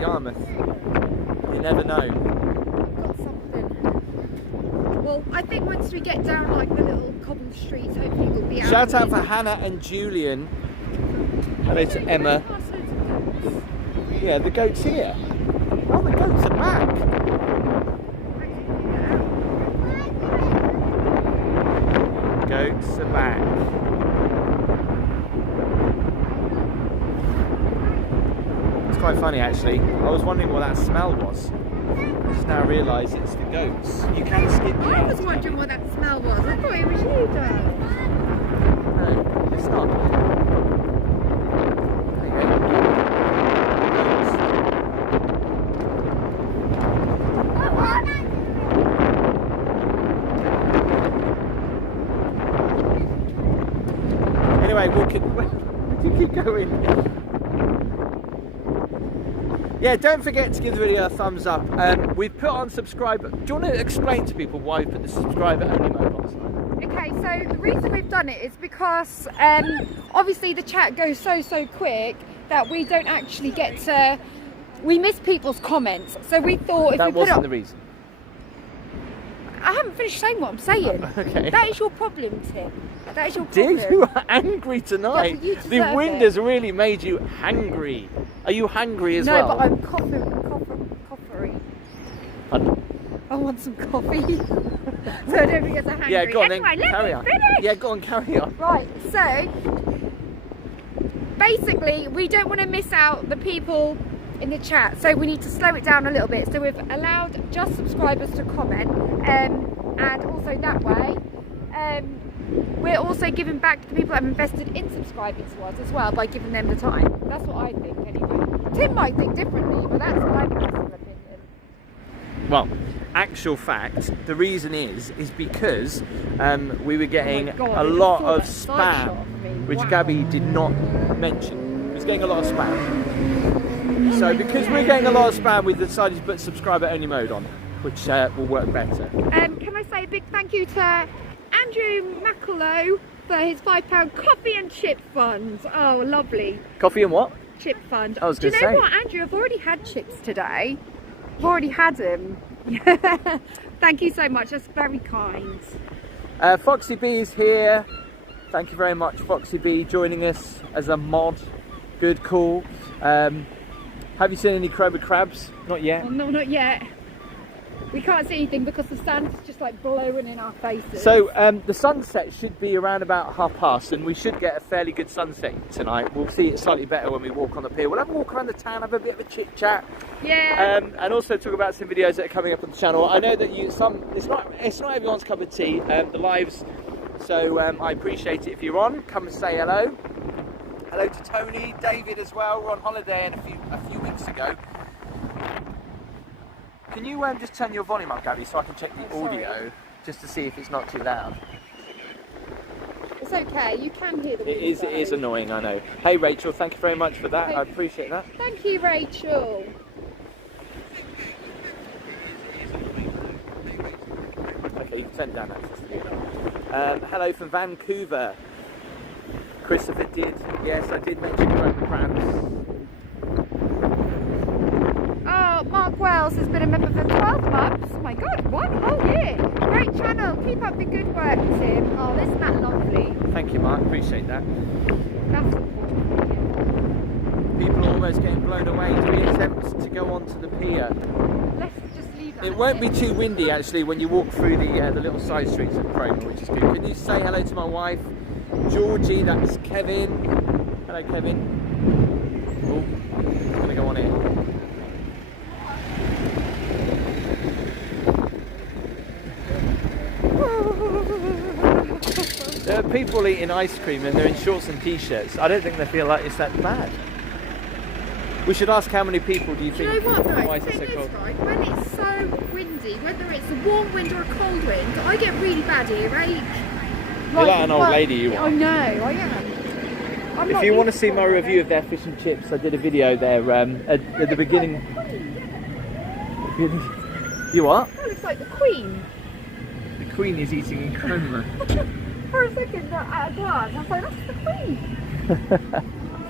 Yarmouth. You never know. I've got something. Well, I think once we get down like the little cobbled streets, hopefully we'll be out. Shout out for Hannah and Julian. Hello to Emma. Yeah, the goat's here. Oh, the goats are back. Goats are back. It's quite funny actually. I was wondering what that smell was. I just now realise it's the goats. You can skip the I was wondering what that smell was. I thought it was you, Dad. No, it's not. There you go. Anyway, we'll keep going. Yeah, don't forget to give the video a thumbs up. We've put on subscriber. Do you want to explain to people why we put the subscriber only mode on tonight? Okay, so the reason we've done it is because obviously the chat goes so quick that we don't actually get to. We miss people's comments, so we thought if That we put wasn't it. the reason. I haven't finished saying what I'm saying. Okay. That is your problem, Tim. That is your problem. Dear, you are angry tonight. Yeah, well, you the deserve wind it. has really made you hangry. Are you hungry as well? No, but I'm coffery. Pardon? I want some coffee. So I don't get so hungry. Yeah, go on anyway, then. Carry on. Finish. Yeah, go on, carry on. Right, so basically we don't want to miss out the people in the chat, so we need to slow it down a little bit. So we've allowed just subscribers to comment, and also that way we're also giving back to the people that have invested in subscribing to us as well by giving them the time. That's what I think anyway. Tim might think differently, but that's my personal opinion. Well, actual fact, the reason is because we were getting Oh my God, a I lot saw of that side shot spam, of me. which Wow. Gabby did not mention. We was getting a lot of spam. So because we're getting a lot of spam, we decided to put subscriber only mode on, which will work better. Can I say a big thank you to Andrew Mackellow for his £5 coffee and chip fund. Oh, lovely. Coffee and what? Chip fund. I was Do you gonna know say. what, Andrew? I've already had chips today. I've already had them. Thank you so much. That's very kind. Foxy B is here. Thank you very much, Foxy B, joining us as a mod. Good call. Have you seen any Cromer crabs? Not yet. Oh, no, not yet. We can't see anything because the sand's just like blowing in our faces. So the sunset should be around about past, and we should get a fairly good sunset tonight. We'll see it slightly better when we walk on the pier. We'll have a walk around the town, have a bit of a chit chat. Yeah. And also talk about some videos that are coming up on the channel. I know that it's not everyone's cup of tea, the lives. So I appreciate it if you're on. Come and say hello. Hello to Tony, David as well. We're on holiday a few weeks ago. Can you just turn your volume up, Gabby, so I can check the audio, just to see if it's not too loud? It's okay, you can hear the wind. It is annoying, I know. Hey Rachel, thank you very much for that. I appreciate that. Thank you, Rachel. Okay, you can turn down access to the hello from Vancouver. Christopher did, yes, I did mention Cromer crabs. Oh, Mark Wells has been a member for 12 months. Oh my God, what? Oh yeah. Great channel. Keep up the good work, Tim. Oh, isn't that lovely? Thank you, Mark. Appreciate that. That's important. People are almost getting blown away. Do we attempt to go onto the pier? Let's just leave that. It won't be too windy, actually, when you walk through the little side streets of Cromer, which is good. Can you say hello to my wife, Georgie? That's Kevin. Hello, Kevin. Oh, I'm going to go on here. There are people eating ice cream and they're in shorts and t-shirts. I don't think they feel like it's that bad. We should ask how many people do you Do think? you know what though? Why is it Thing so is, cold? right, when it's so windy, whether it's a warm wind or a cold wind, I get really bad earache. You're like an old lady, you are. I know, I am. I'm If not you want to used see to my it. review of their fish and chips, I did a video there at the beginning. You what? That looks like the Queen. The Queen is eating in Cromer. For a second, at a glance, I was like, that's the Queen.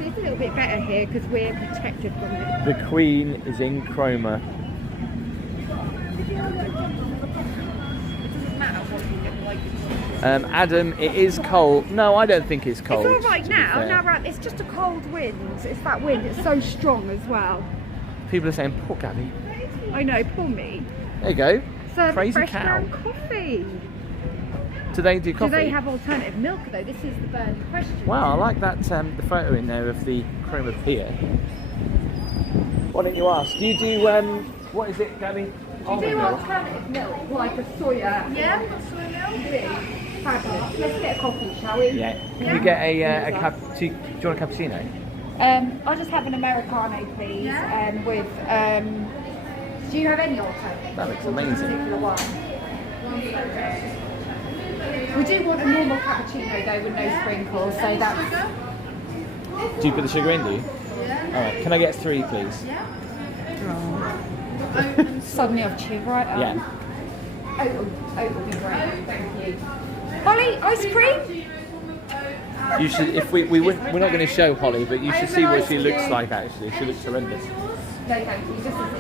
it's a little bit better here because we're protected from it. The Queen is in Cromer. It doesn't matter what you look like. Adam, it is cold. No, I don't think it's cold. It's all right now. Now, right, it's just a cold wind. It's that wind. It's so strong as well. People are saying, poor Gabby. I know, poor me. There you go. So Crazy fresh cow. ground coffee. Do they do coffee? Do they have alternative milk though? This is the burning question. Wow, I like that the photo in there of the Cromer Pier. Why don't you ask? Do you do what is it, Gabby? Do you do alternative milk like a soya? Yeah, soya milk. Fabulous. Let's get a coffee, shall we? Yeah. Can you get a do you want a cappuccino? I'll just have an Americano, please. Yeah. With do you have any alternative? That looks amazing. Particular one. We do want a normal cappuccino though with no sprinkles, so that's. Do you put the sugar in, do you? Yeah. Alright, can I get 3 please? Yeah. Suddenly I've chewed right up. Yeah. Oat will be great. Thank you. Holly, ice cream? You should, if we're not going to show Holly, but you should see what she looks like actually. She looks horrendous. No, thank you. Just as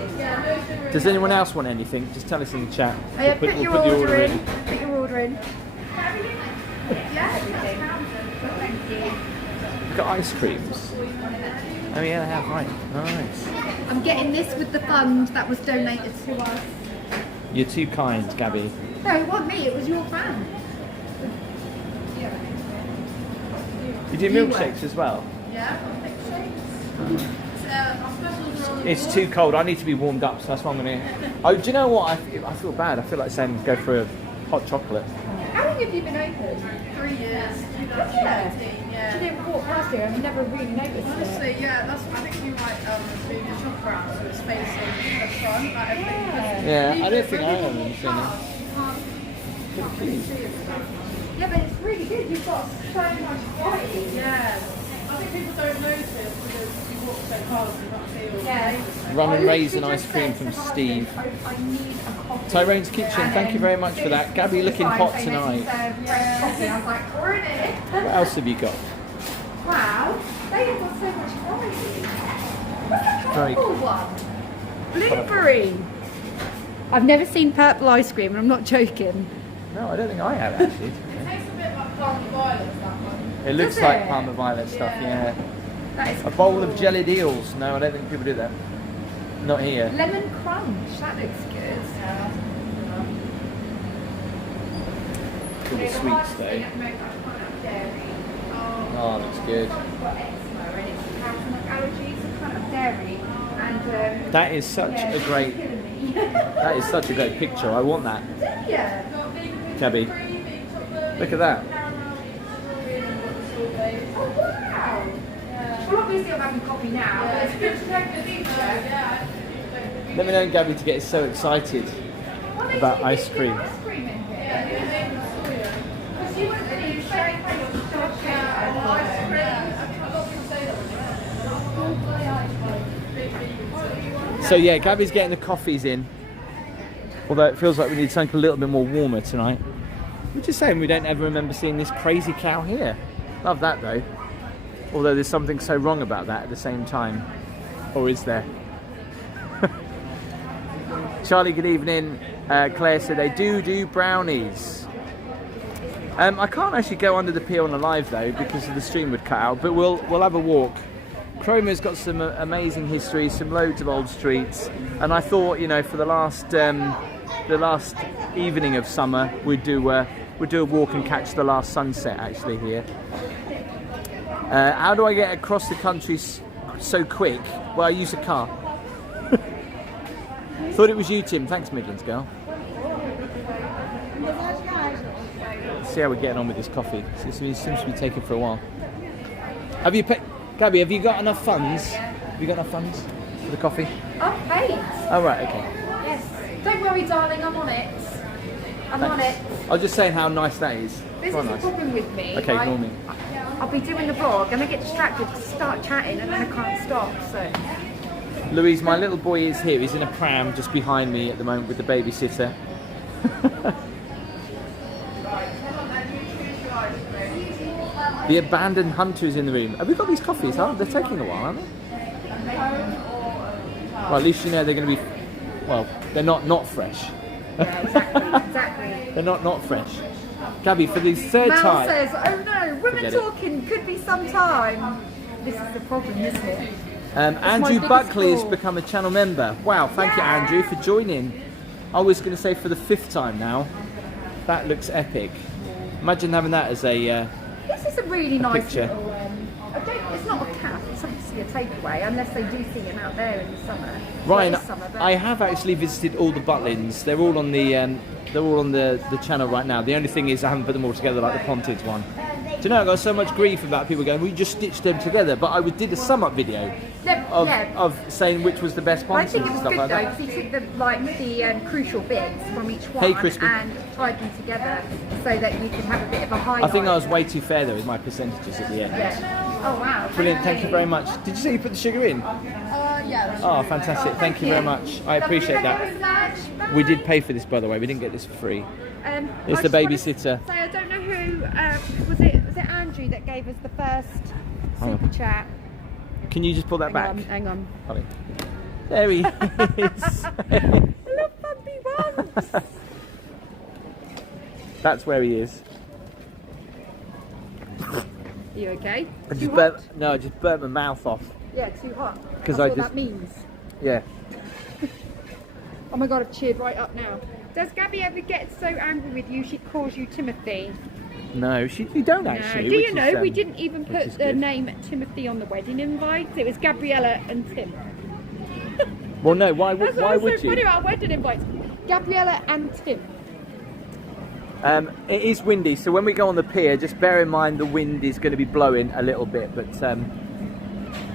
is. Does anyone else want anything? Just tell us in the chat. Oh, yeah, We'll put your the order in. Put your order in. Yeah. Thank you. We've got ice creams. Oh yeah, they have, right. Nice. I'm getting this with the fund that was donated to us. You're too kind, Gabby. No, it wasn't me, it was your fund. You do milkshakes as well? Yeah. It's too cold. I need to be warmed up, so that's why I'm going to... Oh, do you know what? I feel bad. I feel like saying go for a hot chocolate. How long have you been open? 3 years. Yeah. 2018, yeah. You didn't walk past here and you never really noticed Honestly, it. yeah, that's. I think you might move your shop around so it's facing the front, like everything. Yeah, I don't think I am in Yeah, Yeah, but it's really good. You've got so much variety. yeah. I think people don't notice because you walk so fast and not feel. Yeah. Rum and raisin ice cream from Steve. I need a coffee. Tyrone's Kitchen, thank you very much for that. Gabby looking hot tonight. Coffee. I was like, we're in it. What else have you got? Wow, they have got so much variety. What's the Very purple one? Blueberry. I've never seen purple ice cream, and I'm not joking. No, I don't think I have actually. It tastes a bit like Carnival Violet, that one. It looks Does like it? Palmer Violet stuff, yeah. That is A bowl of jellied eels. No, I don't think people do that. Not here. lemon crunch. That looks good. All the sweets though. Oh, looks good. That is such a great. That is such a great picture. I want that, Gabby. Look at that. Well, obviously I'm having coffee now, but it's good to take the picture. Let me know Gabby to get so excited about ice cream. So yeah, Gabby's getting the coffees in. Although it feels like we need something a little bit more warmer tonight. I'm just saying we don't ever remember seeing this crazy cow here. Love that though. Although there's something so wrong about that at the same time. Or is there? Charlie, good evening. Claire said they do brownies. I can't actually go under the pier on the live though because the stream would cut out, but we'll have a walk. Cromer's got some amazing history, some loads of old streets, and I thought, you know, for the last evening of summer, we'd do a walk and catch the last sunset actually here. How do I get across the country so quick? Well, I use a car. Thought it was you, Tim. Thanks, Midlands girl. Let's see how we're getting on with this coffee. It seems to be taking for a while. Have you Gabby, have you got enough funds? Have you got enough funds for the coffee? I'm paid. Oh, right, okay. Yes. Don't worry, darling, I'm on it. I'm on it. I was just saying how nice that is. This Quite is nice. the problem with me. Okay, like, ignore me. I'll be doing the vlog and I get distracted to start chatting and then I can't stop, so. Louise, my little boy is here. He's in a pram just behind me at the moment with the babysitter. The abandoned hunter is in the room. Have we got these coffees, huh? They're taking a while, aren't they? Well, at least you know they're going to be... Well, they're not fresh. Yeah, exactly. They're not fresh. Gabby, for the third Mel time... says, oh no, women Forget it. talking could be some time. This is the problem, isn't it? Andrew biggest Buckley has call. become a channel member. Wow, thank you, Andrew, for joining. I was going to say for the 5th time now. That looks epic. Imagine having that as a... This is a really nice picture. little, it's not a cap, it's obviously a takeaway, unless they do see him out there in the summer. Ryan, Well, it's summer, but- I have actually visited all the Butlins. They're all on the channel right now. The only thing is I haven't put them all together like the Pontids one. Do you know, I got so much grief about people going, we just stitched them together, but I did a sum up video of saying which was the best I Pontids think it and was stuff good like though, that. because he took the crucial bits from each one Hey, Crispy. and tied them together so that you can have a bit of a highlight. I think I was way too fair though with my percentages at the end. Yeah. Oh wow. Brilliant, thank you very much. Did you say you put the sugar in? Yeah. Oh, fantastic, thank you very much. I appreciate that. We did pay for this, by the way, we didn't get this for free. It's the babysitter. So I don't know who, was it Andrew that gave us the first super chat? Can you just pull that back? Hang on. Holly. There he is. I love Bumpy Bumps. That's where he is. Are you okay? I Too just hot? I just burnt my mouth off. Yeah, too hot. 'Cause That's I what just- that means. Yeah. Oh my god, I've cheered right up now. Does Gabby ever get so angry with you she calls you Timothy? No, we don't No. actually. Do which you know is, we didn't even which put is the good. name Timothy on the wedding invite? It was Gabriella and Tim. Well, no. Why That's would what so funny you? about wedding invites. Gabriella and Tim. It is windy, so when we go on the pier, just bear in mind the wind is going to be blowing a little bit. But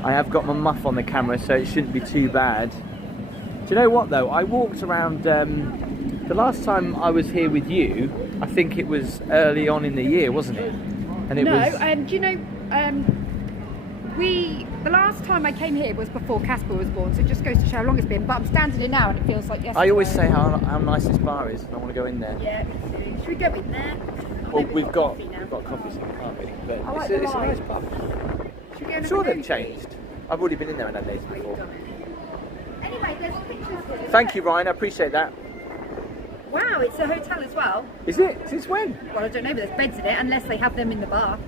I have got my muff on the camera, so it shouldn't be too bad. Do you know what though? I walked around. The last time I was here with you, I think it was early on in the year, wasn't it? And it was. Do you know? The last time I came here was before Casper was born, so it just goes to show how long it's been. But I'm standing here now, and it feels like yesterday. I always say how nice this bar is, and I want to go in there. Yeah, me too. Should we go in there? Well, we've got coffee, so we can't really. But I like it's the a nice light. pub. Should we go I'm and sure look at they've those? changed. I've already been in there on that days before. Anyway, there's pictures here. Thank you, Ryan. I appreciate that. Wow, it's a hotel as well. Is it? Since when? Well, I don't know, but there's beds in it, unless they have them in the bar.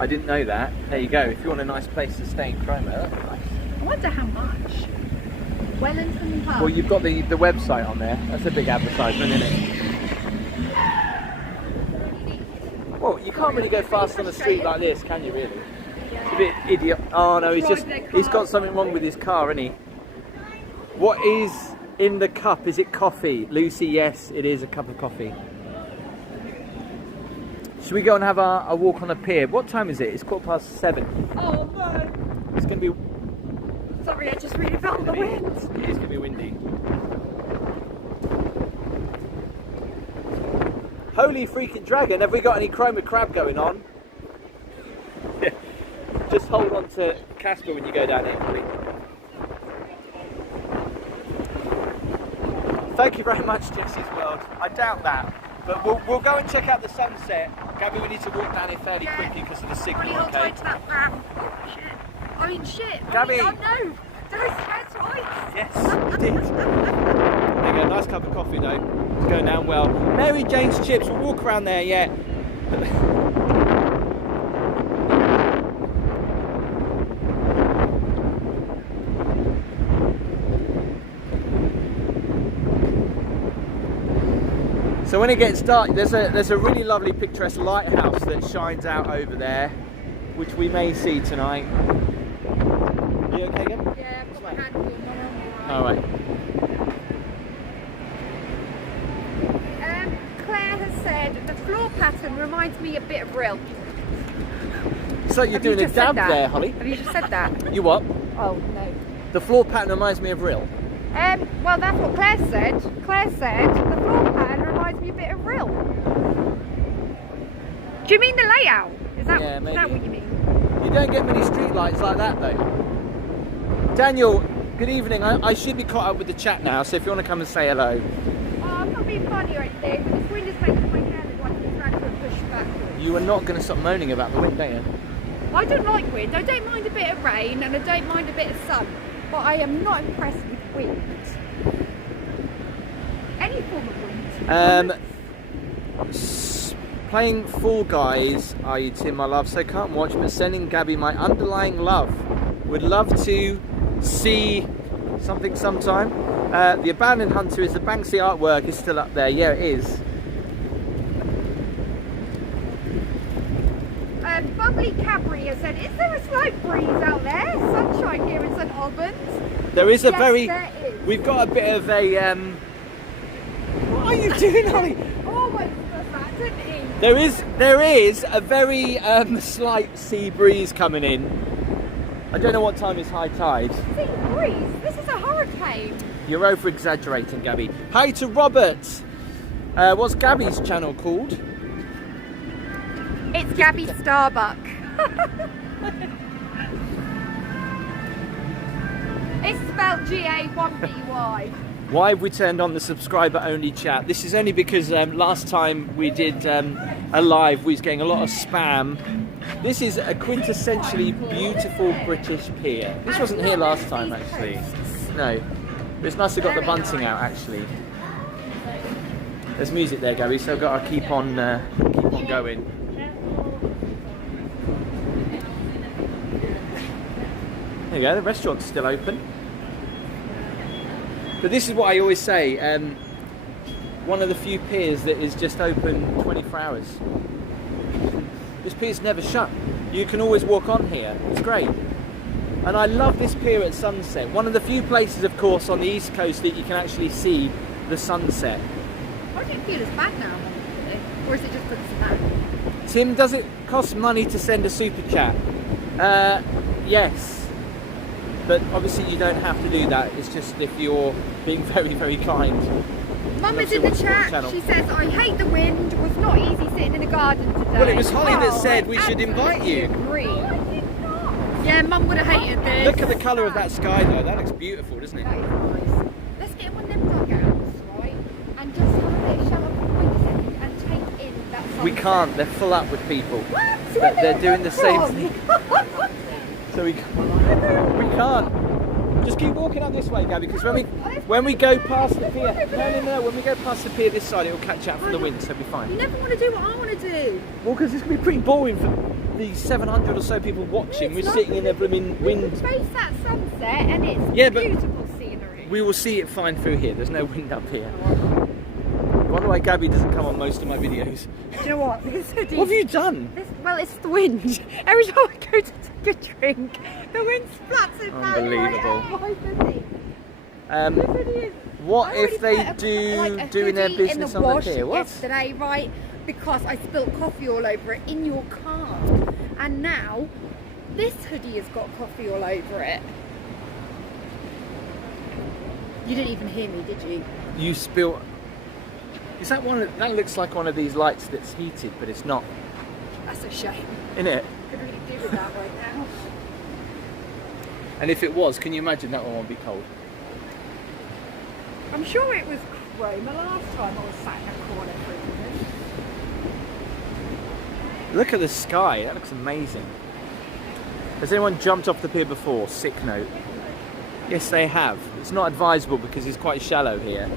I didn't know that. There you go. If you want a nice place to stay in Cromer, that'd be nice. I wonder how much. Wellington Pub. Well, you've got the website on there. That's a big advertisement, isn't it? Well, you can't really go fast on a street like this, can you? Really? It's a bit idiot. Oh no, he's got something wrong with his car, isn't he? What is in the cup? Is it coffee? Lucy, yes, it is a cup of coffee. Should we go and have a walk on a pier? What time is it? It's 7:15. Oh no! It's going to be... Sorry, I just really felt the wind. It's going to be windy. Holy freaking dragon, have we got any Cromer Crab going on? Just hold on to Casper when you go down here, please. Thank you very much, Jesse's World. I doubt that, but we'll go and check out the sunset. Gabby, we need to walk down here fairly quickly because of the signal, Hold okay? tight to that pram. Oh shit. I mean shit. Gabby. Oh no! Did I swear twice? Yes, you did. There you go, nice cup of coffee though. It's going down well. Mary Jane's Chips, we'll walk around there, yeah. So when it gets dark, there's a really lovely picturesque lighthouse that shines out over there, which we may see tonight. Are you okay again? Yeah, I've got my hand in my arm. Alright. Claire has said the floor pattern reminds me a bit of real. It's like you're Have you doing a just said dab that? there, Holly. Have you just said that? You what? Oh no. The floor pattern reminds me of real. Well, that's what Claire said. Claire said the floor pattern reminds me a bit of real. Do you mean the layout? Is that what you mean? You don't get many street lights like that though. Daniel, good evening. I should be caught up with the chat now, so if you want to come and say hello. Oh, I'm not being funny or anything, but this wind is making my hair look like it's trying to push backwards. You are not going to stop moaning about the wind, are you? I don't like wind. I don't mind a bit of rain and I don't mind a bit of sun, but I am not impressed with wind. Any form of wind. Playing Fall Guys are you, Tim, my love, so can't watch, but sending Gabby my underlying love. Would love to see something sometime. The Abandoned Hunter is the Banksy artwork is still up there. Yeah, it is. Bubbly Cadbury has said, is there a slight breeze out there? Sunshine here in St Albans. There is a Yes, very... there is. We've got a bit of a... What are you doing, Holly? Almost does that, didn't he? There is a very slight sea breeze coming in. I don't know what time is high tide. Sea breeze? This is a hurricane. You're over exaggerating, Gabby. Hi to Robert. What's Gabby's channel called? It's Gabby Starbuck. It's spelled G-A-1-B-Y. Why have we turned on the subscriber only chat? This is only because last time we did a live, we was getting a lot of spam. This is a quintessentially beautiful British pier. This wasn't here last time, actually. No. It's nice to got the bunting out, actually. There's music there, Gabby, so I've got to keep on going. There you go, the restaurant's still open. But this is what I always say, one of the few piers that is just open 24 hours. This pier's never shut. You can always walk on here, it's great. And I love this pier at sunset. One of the few places, of course, on the east coast that you can actually see the sunset. I don't feel as bad now, or is it just because it's bad? Tim, does it cost money to send a super chat? Yes. But obviously you don't have to do that. It's just if you're being very, very kind. Mum is in the chat. She says, I hate the wind. It was not easy sitting in the garden today. Well, it was Holly that said we should invite you. Agree. No, I did not. Yeah, Mum would have hated this. Look at the colour of that sky though. That looks beautiful, doesn't it? That is nice. Let's get one of them dugouts, right? And just have a bit of shower for a second and take in that sunset. We can't. They're full up with people. What? They're doing the same thing. So we can't. Just keep walking up this way, Gabby, because when we go past the pier, no, when we go past the pier this side, it will catch out from the wind, so it'll be fine. You never want to do what I want to do. Well, because it's going to be pretty boring for the 700 or so people watching. We're sitting in a blooming wind. We can face that sunset and it's beautiful scenery. We will see it fine through here. There's no wind up here. I wonder why Gabby doesn't come on most of my videos. Do you know what? What have you done? Well, it's the wind. Every time I go to take a drink, the wind splats it down. Unbelievable. What if they doing their business on the pier? What? Yesterday, right? Because I spilled coffee all over it in your car, and now this hoodie has got coffee all over it. You didn't even hear me, did you? You spilled. Is that one? That looks like one of these lights that's heated, but it's not. That's a shame. Isn't it? Could really do with that right now. And if it was, can you imagine that one would be cold? I'm sure it was Cromer last time I was sat in a corner for a minute. Look at the sky. That looks amazing. Has anyone jumped off the pier before? Sick note. Yes, they have. It's not advisable because it's quite shallow here.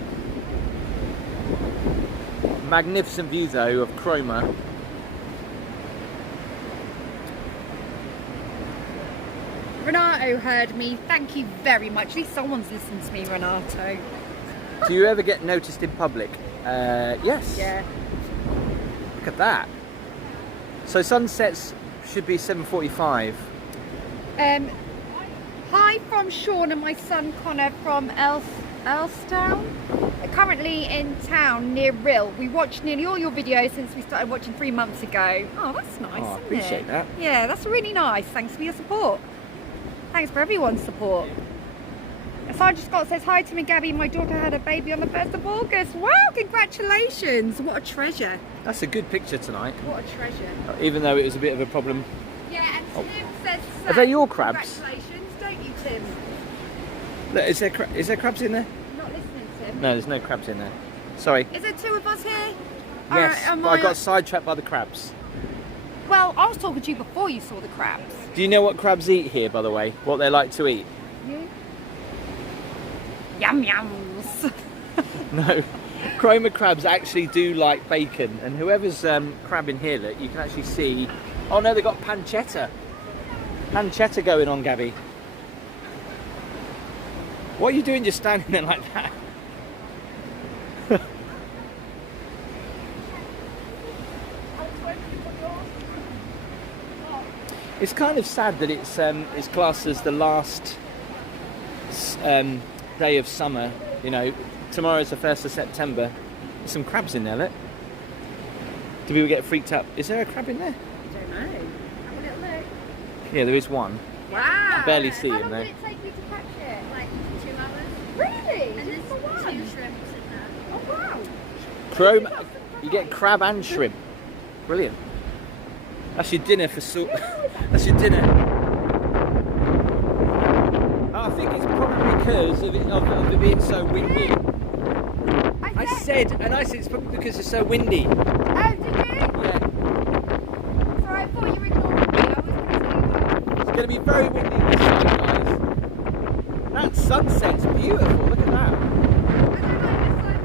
Magnificent view though of Cromer. Renato heard me. Thank you very much. At least someone's listened to me, Renato. Do you ever get noticed in public? Yes. Yeah. Look at that. So sunsets should be 7:45. Hi from Sean and my son Connor from Elstown. Currently in town near Rill. We watched nearly all your videos since we started watching 3 months ago. Oh, that's nice, I isn't appreciate it? that. Yeah, that's really nice. Thanks for your support. Thanks for everyone's support. Sergeant Scott says, hi to me, Gabby. My daughter had a baby on the 1st of August. Wow, congratulations. What a treasure. That's a good picture tonight. What a treasure. Even though it was a bit of a problem. Yeah, and Tim says, are they your crabs? Congratulations, don't you, Tim? Look, is there crabs in there? You're not listening, Tim. No, there's no crabs in there. Sorry. Is there 2 of us here? Yes, or am but I got sidetracked by the crabs. Well, I was talking to you before you saw the crabs. Do you know what crabs eat here, by the way? What they like to eat? Yum yums. No. Cromer crabs actually do like bacon, and whoever's crabbing here, look, you can actually see. Oh no, they've got pancetta. Pancetta going on, Gabby. What are you doing just standing there like that? It's kind of sad that it's classed as the last day of summer. You know, tomorrow's the 1st of September. There's some crabs in there, look. Do people get freaked up? Is there a crab in there? I don't know. Have a little look. Yeah, there is one. Wow. I barely see How him long though. did it take you to catch it? Like 2 hours. Really? And Just for there's 2 one? shrimps in there. Oh wow. Cromer, you get crab and shrimp. Brilliant. That's your dinner for That's your dinner. I think it's probably because of it being so windy. I said it's probably because it's so windy. Oh, did you? Yeah. Sorry, I thought you were ignoring me. I was going to tell you what. It's going to be very windy this side, guys. That sunset's beautiful. Look at that. I don't like this side of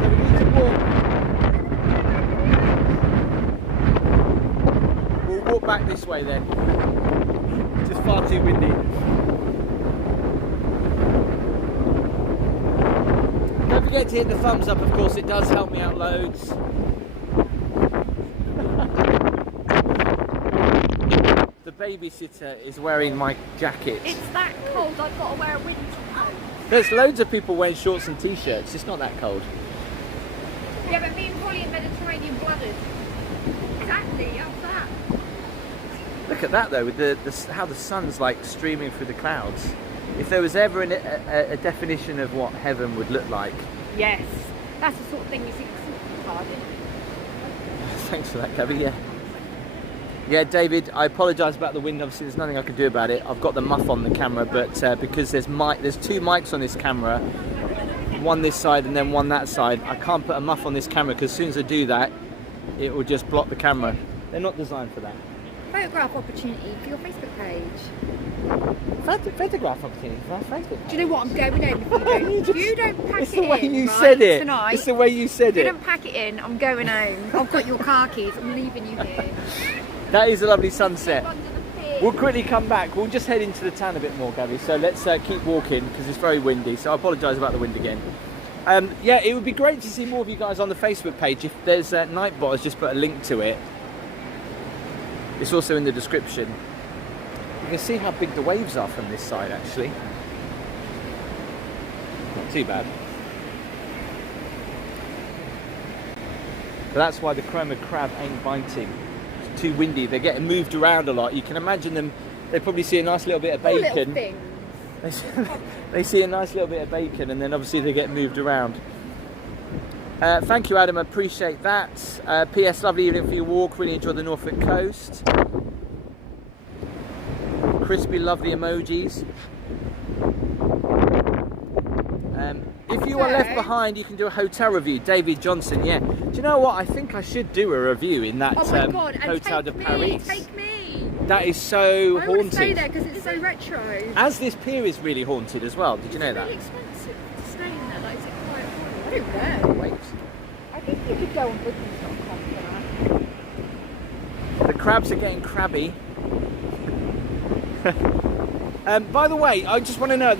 So we need to walk. We'll walk back this way then. Just far too windy. Don't forget to hit the thumbs up, of course, it does help me out loads. The babysitter is wearing my jacket. It's that cold, I've got to wear a winter coat. There's loads of people wearing shorts and t-shirts, it's not that cold. Yeah, but me and Polly are Mediterranean blooded. Exactly, how's that? Look at that though, with the how the sun's like streaming through the clouds. If there was ever a definition of what heaven would look like. Yes, that's the sort of thing you see in the card, isn't it? Thanks for that, Gabby, yeah. Yeah, David, I apologise about the wind, obviously there's nothing I can do about it. I've got the muff on the camera, but because there's 2 mics on this camera, one this side and then one that side, I can't put a muff on this camera because as soon as I do that, it will just block the camera. They're not designed for that. Photograph opportunity for your Facebook page. Photograph opportunity for our Facebook. Do you know what? I'm going home if you don't pack It's it the way in, you right, said it. tonight. It's the way you said If you it. don't pack it in, I'm going home. I've got your car keys. I'm leaving you here. That is a lovely sunset. Under the pier. We'll quickly come back. We'll just head into the town a bit more, Gabby. So let's keep walking because it's very windy. So I apologise about the wind again. Yeah, it would be great to see more of you guys on the Facebook page. If there's Nightbot has just put a link to it. It's also in the description. You can see how big the waves are from this side, actually. Not too bad. But that's why the Cromer crab ain't biting. It's too windy. They're getting moved around a lot. You can imagine them. They probably see a nice little bit of All little bacon. things. They see a nice little bit of bacon, and then obviously they get moved around. Thank you, Adam. I appreciate that. P.S. Lovely evening for your walk. Really enjoyed the Norfolk coast. Crispy, lovely emojis. If you are left behind, you can do a hotel review. David Johnson, yeah. Do you know what? I think I should do a review in that Oh my God, and Hotel de take me, Paris. take me. That is so I want to haunted. stay there because it's so retro. As this pier is really haunted as well. Did you know that? Really expensive to stay in there. Like, is it quite affordable? I don't know. Wait. I think you could go on booking.com for that. The crabs are getting crabby. By the way, I just want to know,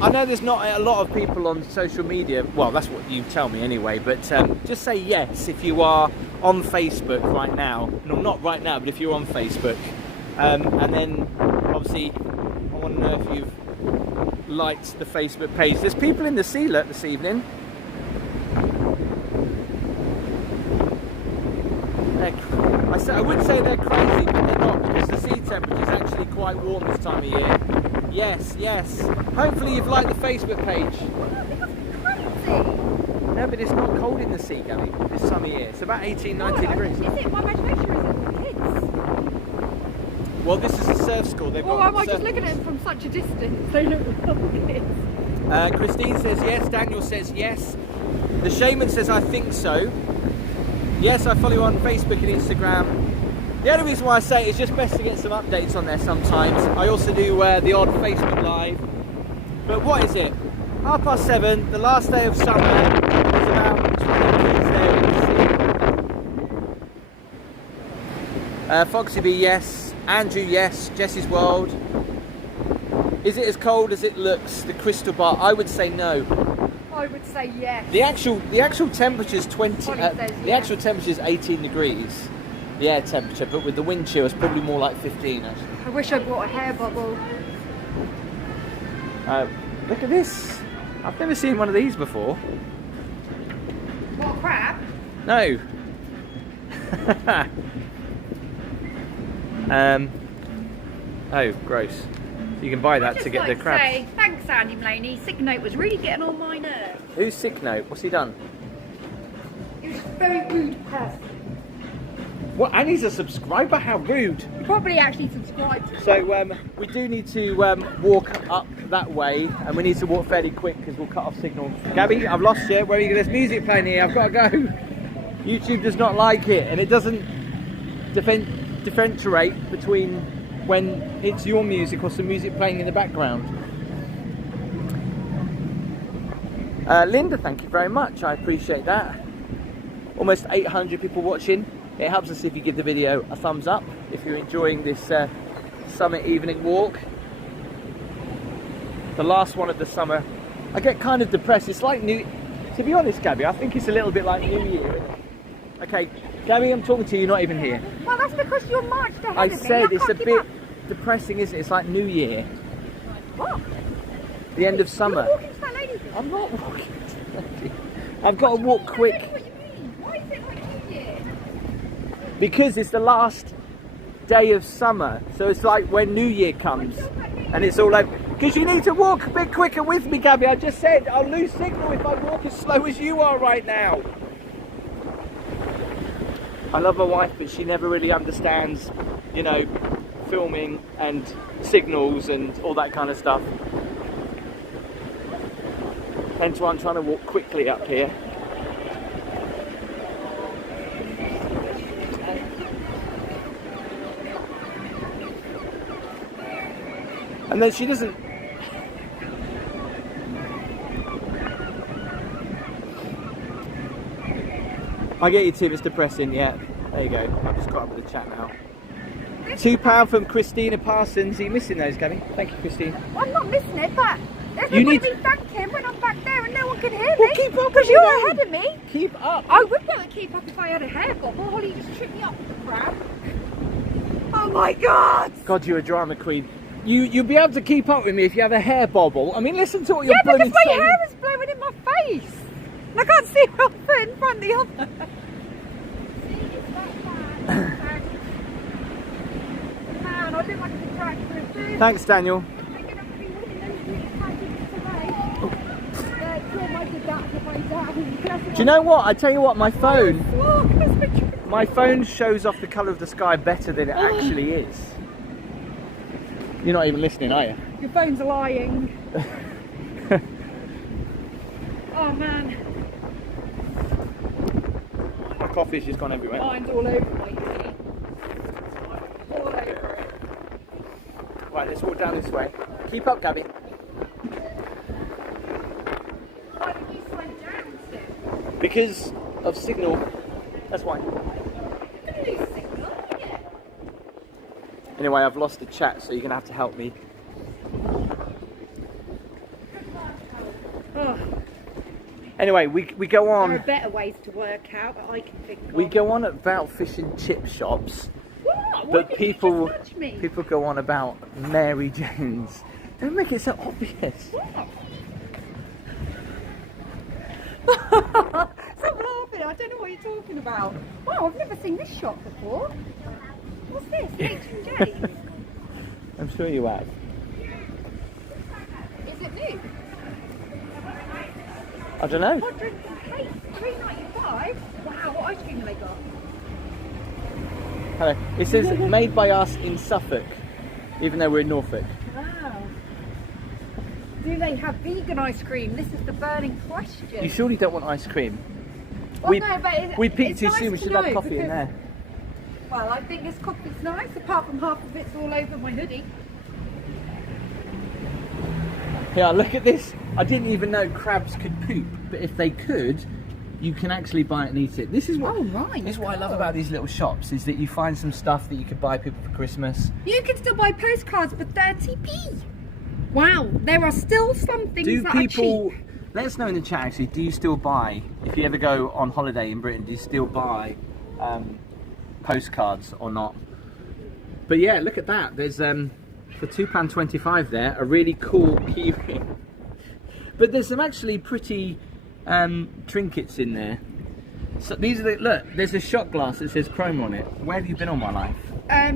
I know there's not a lot of people on social media, well that's what you tell me anyway, but just say yes if you are on Facebook right now. No, not right now, but if you're on Facebook. And then obviously I want to know if you've liked the Facebook page. There's people in the sea look this evening. I would say they're crazy, but they're not, because the sea temperature is actually quite warm this time of year. Yes, yes. Hopefully you've liked the Facebook page. No, but it's not cold in the sea, Gabby, this time of year. It's about 18, 19 degrees. Is it my imagination or is it for kids? Well, this is a surf school. They've Or got am I just surf looking at boards. them from such a distance? They look like kids. Christine says yes. Daniel says yes. The Shaman says I think so. Yes, I follow you on Facebook and Instagram. The only reason why I say it is just best to get some updates on there sometimes. I also do the odd Facebook Live. But what is it? 7:30, the last day of summer. There's about 20 minutes there in the sea. Foxy B, yes. Andrew, yes. Jessie's World. Is it as cold as it looks? The Crystal Bar? I would say no. I would say yes. The actual temperature is 20. The actual temperature is 18 degrees. The air temperature, but with the wind chill, it's probably more like 15. Actually. I wish I brought a hair bubble. Look at this. I've never seen one of these before. What, a crab? No. Oh, gross. So you can buy that to get the crabs. Say, thanks, Andy Maloney. Sick Note was really getting on my nerves. Who's Sick Note? What's he done? He was a very rude person. What? Annie's a subscriber? How rude. Probably actually subscribed. So we do need to walk up that way, and we need to walk fairly quick because we'll cut off signal. Gabby, I've lost you. Where are you? There's music playing here. I've got to go. YouTube does not like it, and it doesn't differentiate between when it's your music or some music playing in the background. Linda, thank you very much. I appreciate that. Almost 800 people watching. It helps us if you give the video a thumbs up if you're enjoying this summer evening walk. The last one of the summer. I get kind of depressed. It's like to be honest, Gabby, I think it's a little bit like New Year. Okay, Gabby, I'm talking to you, you're not even here. Well, that's because you're marched ahead of me. I said it's a bit depressing, isn't it? It's like New Year. What? The end of summer. You're walking to that lady. I'm not walking to that lady. I've got to walk quick. I don't know what you mean. Why is it like New Year? Because it's the last day of summer, so it's like when New Year comes and it's all over. Because you need to walk a bit quicker with me, Gabby. I just said I'll lose signal if I walk as slow as you are right now. I love my wife, but she never really understands, you know, filming and signals and all that kind of stuff. Hence why I'm trying to walk quickly up here. And then she doesn't... I get you, Tim, it's depressing, yeah. There you go, I've just got up with the chat now. £2 from Christina Parsons. Are you missing those, Gabby? Thank you, Christine. Well, I'm not missing it, but there's You no need point in me thanking him when I'm back there and no one can hear me. Well, keep up, because you you're know. ahead of me. Keep up. I would be able to keep up if I had a hair bobble. Holly just tripped me up with the crab. Oh my God! God, you're a drama queen. You'll be able to keep up with me if you have a hair bobble. I mean, listen to what you're Yeah, because my saying. hair is blowing in my face. And I can't see one foot in front of the other. Man, I look like a tractor. Thanks, Daniel. Do you know what? I tell you what, my phone shows off the colour of the sky better than it actually is. You're not even listening, are you? Your phone's lying. Oh man. My coffee's just gone everywhere. Mine's all over my feet. All over it. Right, let's walk down this way. Keep up, Gabby. Why did you slow down, Steph? Because of signal. That's why. You're going to lose signal, aren't you? Anyway, I've lost the chat, so you're going to have to help me. Oh, Anyway, we go there are on. better ways to work out that I can think of. We go on about fish and chip shops. What? Why But did people you just nudge me? people go on about Mary Jane's. Don't make it so obvious. What? Stop laughing, I don't know what you're talking about. Wow, I've never seen this shop before. What's this? H&J? I'm sure you have. Is it new? I don't know. Hot drink and cake, £3.95. Wow, what ice cream have they got? Hello. It says made by us in Suffolk, even though we're in Norfolk. Wow. Do they have vegan ice cream? This is the burning question. You surely don't want ice cream. we no, but we peaked it's too nice soon. We to should have know coffee in because- there. Well, I think this coffee's nice, apart from half of it's all over my hoodie. Yeah, look at this. I didn't even know crabs could poop, but if they could, you can actually buy it and eat it. This is what, Oh, right. This is what I love about these little shops, is that you find some stuff that you could buy people for Christmas. You can still buy postcards for 30p. Wow, there are still some things Do that people, are cheap. let us know in the chat actually, do you still buy, if you ever go on holiday in Britain, do you still buy postcards or not? But yeah, look at that. There's for £2.25 there, a really cool key ring. But there's some actually pretty trinkets in there. So these are the, look, there's a shot glass that says Cromer on it. Where have you been all my life?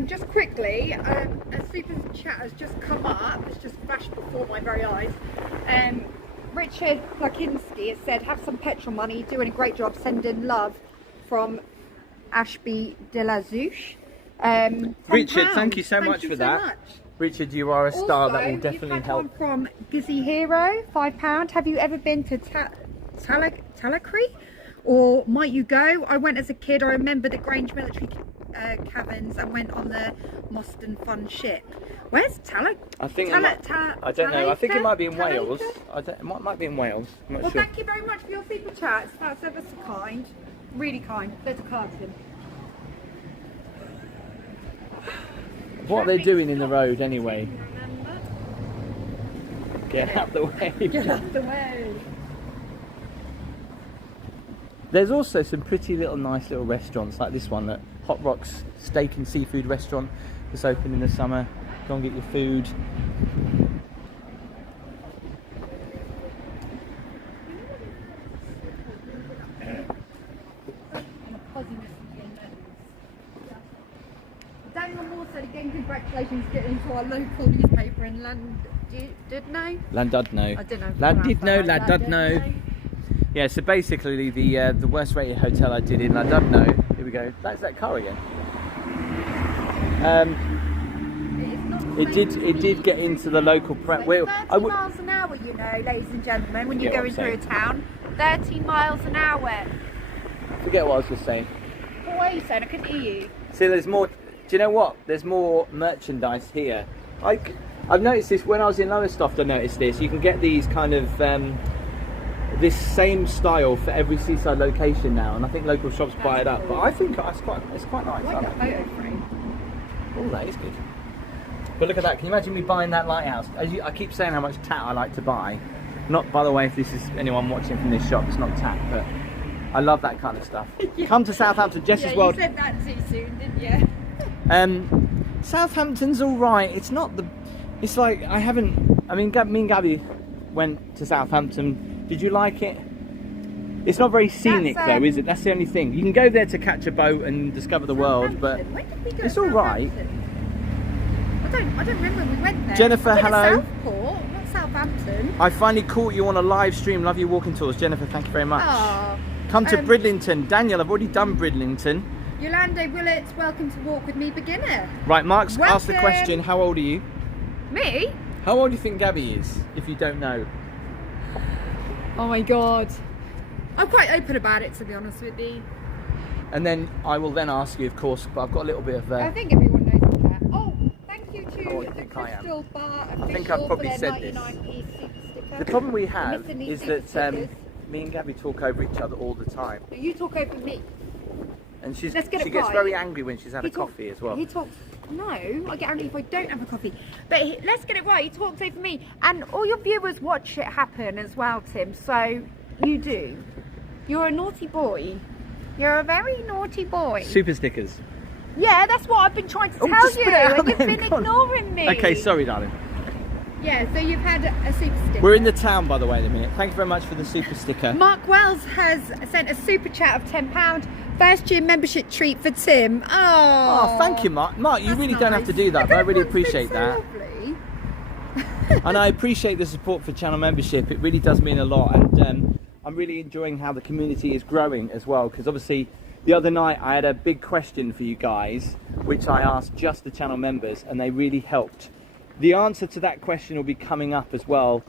Just quickly, a super chat has just come up. It's just flashed before my very eyes. Richard Plakinski has said, have some petrol money, doing a great job, sending love from Ashby de la Zouche. Richard, £10. thank you so much for that. Much. Richard, you are a star. Also, that will definitely you've had help. one from Gizzy Hero, £5. Have you ever been to Talacree? Or might you go? I went as a kid. I remember the Grange military caverns and went on the Mostyn Fun ship. Where's I think I don't know. I think it might be in Wales. It might be in Wales. I'm not Well, sure. thank you very much for your super chats. That's ever so kind. Really kind. There's a card in. What they're doing in the road anyway. Get out the way. Get out the way. There's also some pretty little nice little restaurants like this one, at Hot Rocks Steak and Seafood Restaurant. It's open in the summer. Go and get your food. Daniel Moore said again, congratulations getting into our local newspaper in Llandudno. Llandudno. I don't know. Llandudno, Llandudno. Yeah, so basically the worst rated hotel I did in Llandudno. Here we go. That's that car again. It did get into the local prep. Well, 30 miles an hour, you know, ladies and gentlemen, when you're going through a town. 30 miles an hour. Forget what I was just saying. What were you saying? I couldn't hear you. See, there's more. Do you know what? There's more merchandise here. I've noticed this when I was in Lowestoft. I noticed this. You can get these kind of this same style for every seaside location now, and I think local shops buy it up. But I think it's quite nice. I like that photo frame. Oh, that is good. But look at that. Can you imagine me buying that lighthouse? I keep saying how much tat I like to buy. Not, by the way, if this is anyone watching from this shop, it's not tat, but I love that kind of stuff. Yeah. Come to Southampton, Jess's World. You said that too soon, didn't you? Southampton's all right. It's not the. It's like I haven't. I mean, me and Gabby went to Southampton. Did you like it? It's not very scenic though, is it? That's the only thing. You can go there to catch a boat and discover the world, but When did we go it's to all right. Southampton? I don't remember when we went there. Jennifer, I've been to hello. Southport, not Southampton. I finally caught you on a live stream. Love your walking tours, Jennifer. Thank you very much. Oh, Come to Bridlington, Daniel. I've already done Bridlington. Yolanda Willett, welcome to Walk With Me Beginner. Right, Mark's asked the Welcome. question. How old are you? Me? How old do you think Gabby is? If you don't know. Oh my god. I'm quite open about it, to be honest with you. And then I will then ask you, of course. But I've got a little bit of. I think everyone knows that. Oh, thank you to How old do you the think I am? Crystal Bar I think official I've probably for their said this. 99p super sticker. The problem we have Missing these is super that stickers. me and Gabby talk over each other all the time, You talk over me. and Let's get she it gets right. very angry when she's had He a talk- coffee as well. He talks. No, I get angry if I don't have a coffee. But let's get it right. He talks over me, and all your viewers watch it happen as well, Tim. So you do. You're a naughty boy. You're a very naughty boy. Super stickers. Yeah, that's what I've been trying to Oh, tell just you, spit it out and you've then, been go on. ignoring me. Okay, sorry, darling. Yeah, so you've had a super sticker. We're in the town, by the way, in a minute. Thank you very much for the super sticker. Mark Wells has sent a super chat of £10. First year membership treat for Tim. Oh, thank you, Mark. Mark, you That's really don't have nice. to do that, but I really Everyone's been appreciate so that. lovely. And I appreciate the support for channel membership. It really does mean a lot, and I'm really enjoying how the community is growing as well, because obviously the other night I had a big question for you guys, which I asked just the channel members, and they really helped. The answer to that question will be coming up as well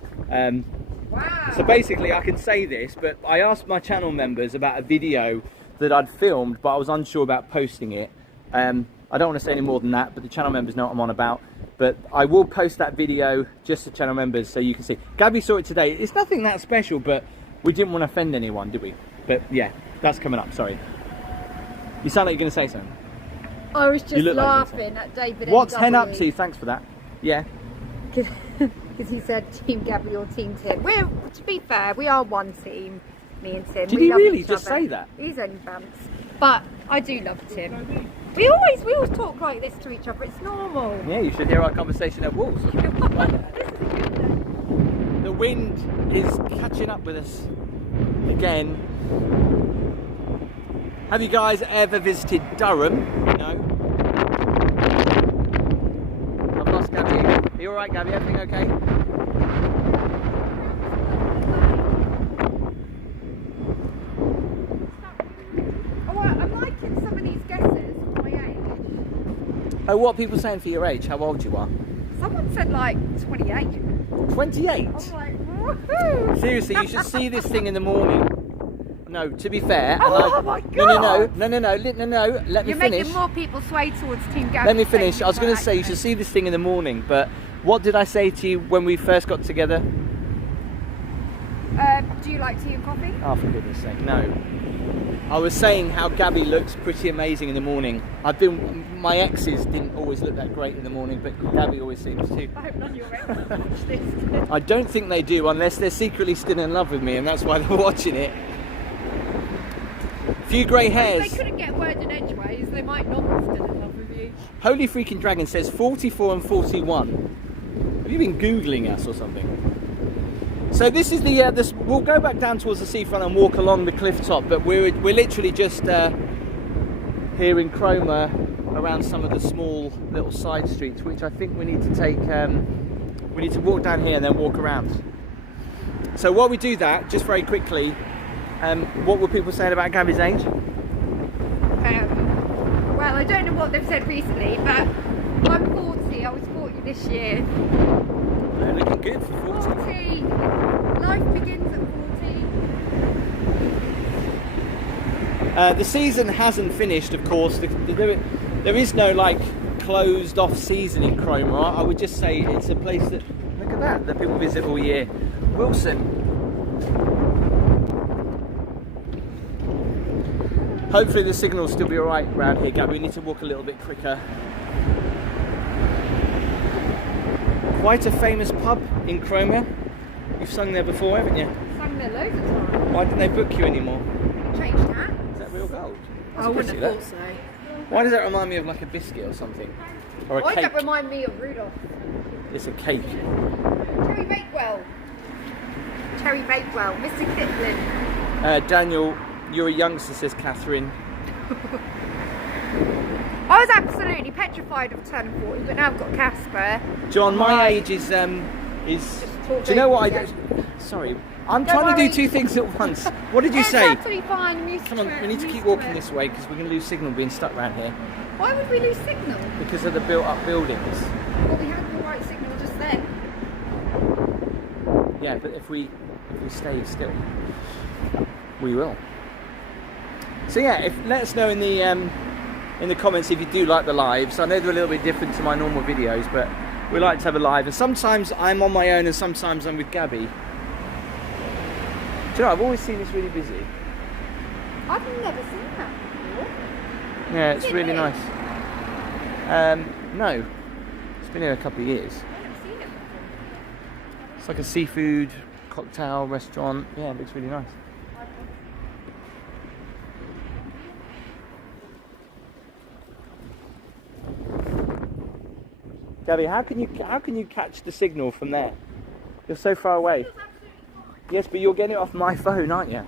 Wow. So basically, I can say this, but I asked my channel members about a video that I'd filmed, but I was unsure about posting it. I don't want to say any more than that, but the channel members know what I'm on about. But I will post that video just to channel members so you can see. Gabby saw it today. It's nothing that special, but we didn't want to offend anyone, did we? But yeah, that's coming up, sorry. You sound like you're going to say something. I was just laughing at David. What's Hen up to? Thanks for that. Yeah. Because he said Team Gabby or Team Tim. We're, to be fair, we are one team, me and Tim. Did he really just say that? He's only bants. But I do love Tim. We always talk like this to each other. It's normal. Yeah, you should hear our conversation at Wolves. This is a good day. The wind is catching up with us again. Have you guys ever visited Durham? No? I've lost Gabby. Are you alright, Gabby? Everything okay? Oh, I'm liking some of these guesses for my age. Oh, what are people saying for your age? How old you are? Someone said like 28. 28? I'm like, woohoo! Seriously, you should see this thing in the morning. No, to be fair. Oh my God! No, let me You're finish. making more people sway towards Team Gabby. Let me finish. I was going to say you should see this thing in the morning, but what did I say to you when we first got together? Do you like tea and coffee? Oh, for goodness sake, no. I was saying how Gabby looks pretty amazing in the morning. My exes didn't always look that great in the morning, but Gabby always seems to. I hope none of your exes watch this. I don't think they do, unless they're secretly still in love with me, and that's why they're watching it. Few grey hairs. If they couldn't get word in edgeways, they might not be still in love with you. Holy freaking dragon says 44 and 41. Have you been Googling us or something? So this is the, we'll go back down towards the seafront and walk along the cliff top, but we're literally just here in Cromer around some of the small little side streets, which I think we need to take, we need to walk down here and then walk around. So while we do that, just very quickly, what were people saying about Gabby's age? Well, I don't know what they've said recently, but I'm 40. I was 40 this year. They're looking good for 40. 40. Life begins at 40. The season hasn't finished, of course. There is no like closed off season in Cromer. I would just say it's a place that, look at that people visit all year. Wilson. Hopefully the signal will still be alright around here, Gabby. We need to walk a little bit quicker. Quite a famous pub in Cromer. You've sung there before, haven't you? Sang there loads of times. Why didn't they book you anymore? Changed hat. Is that real gold? That's I wouldn't pretty, have that. thought so. Why does that remind me of like a biscuit or something? Or a Why cake? does that remind me of Rudolph? It's a cake. Cherry Bakewell. Cherry Bakewell. Mr. Kitlin. Daniel, you're a youngster, says Catherine. I was absolutely petrified of turning 40, but now I've got Casper. John, my age is do you know what I do? Sorry, I'm trying to do two things at once. What did you say? It's absolutely fine. I'm used Come to on, it. we need to I'm keep used to walking it. this way because we're going to lose signal being stuck around here Why would we lose signal? because of the built-up buildings. Well, we had the right signal just then. Yeah, but if we stay still, we will. So yeah, let us know in the comments if you do like the lives. I know they're a little bit different to my normal videos, but we like to have a live. And sometimes I'm on my own, and sometimes I'm with Gabby. Do you know, I've always seen this really busy. I've never seen that before. Yeah, it's Is it really new? nice. No, it's been here a couple of years. I've never seen it before. It's like a seafood cocktail restaurant. Yeah, it looks really nice. Gabby, how can you catch the signal from there? You're so far away. Yes, but you're getting it off my phone, aren't you?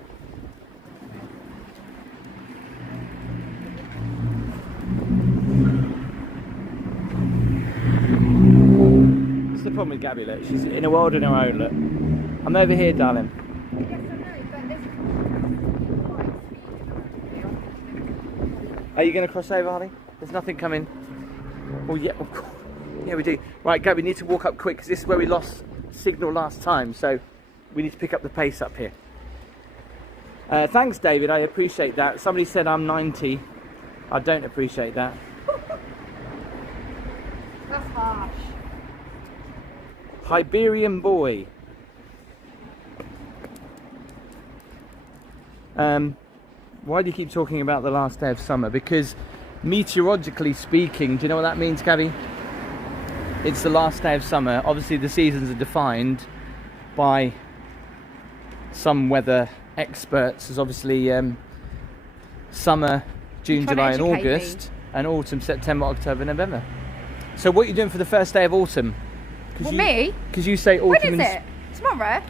What's the problem with Gabby? Look, she's in a world of her own. Look, I'm over here, darling. Yes, I know, but there's Are you going to cross over, Holly? There's nothing coming. Oh yeah, of course. Yeah, we do. Right, Gabby, we need to walk up quick because this is where we lost signal last time. So We need to pick up the pace up here. Thanks, David. I appreciate that. Somebody said I'm 90. I don't appreciate that. That's harsh. Iberian boy. Why do you keep talking about the last day of summer? Because meteorologically speaking, do you know what that means, Gabby? It's the last day of summer. Obviously the seasons are defined by some weather experts as obviously summer, June, July and August, and autumn, September, October, November. So what are you doing for the first day of autumn? Well, me? Because you say autumn. When is it? Tomorrow?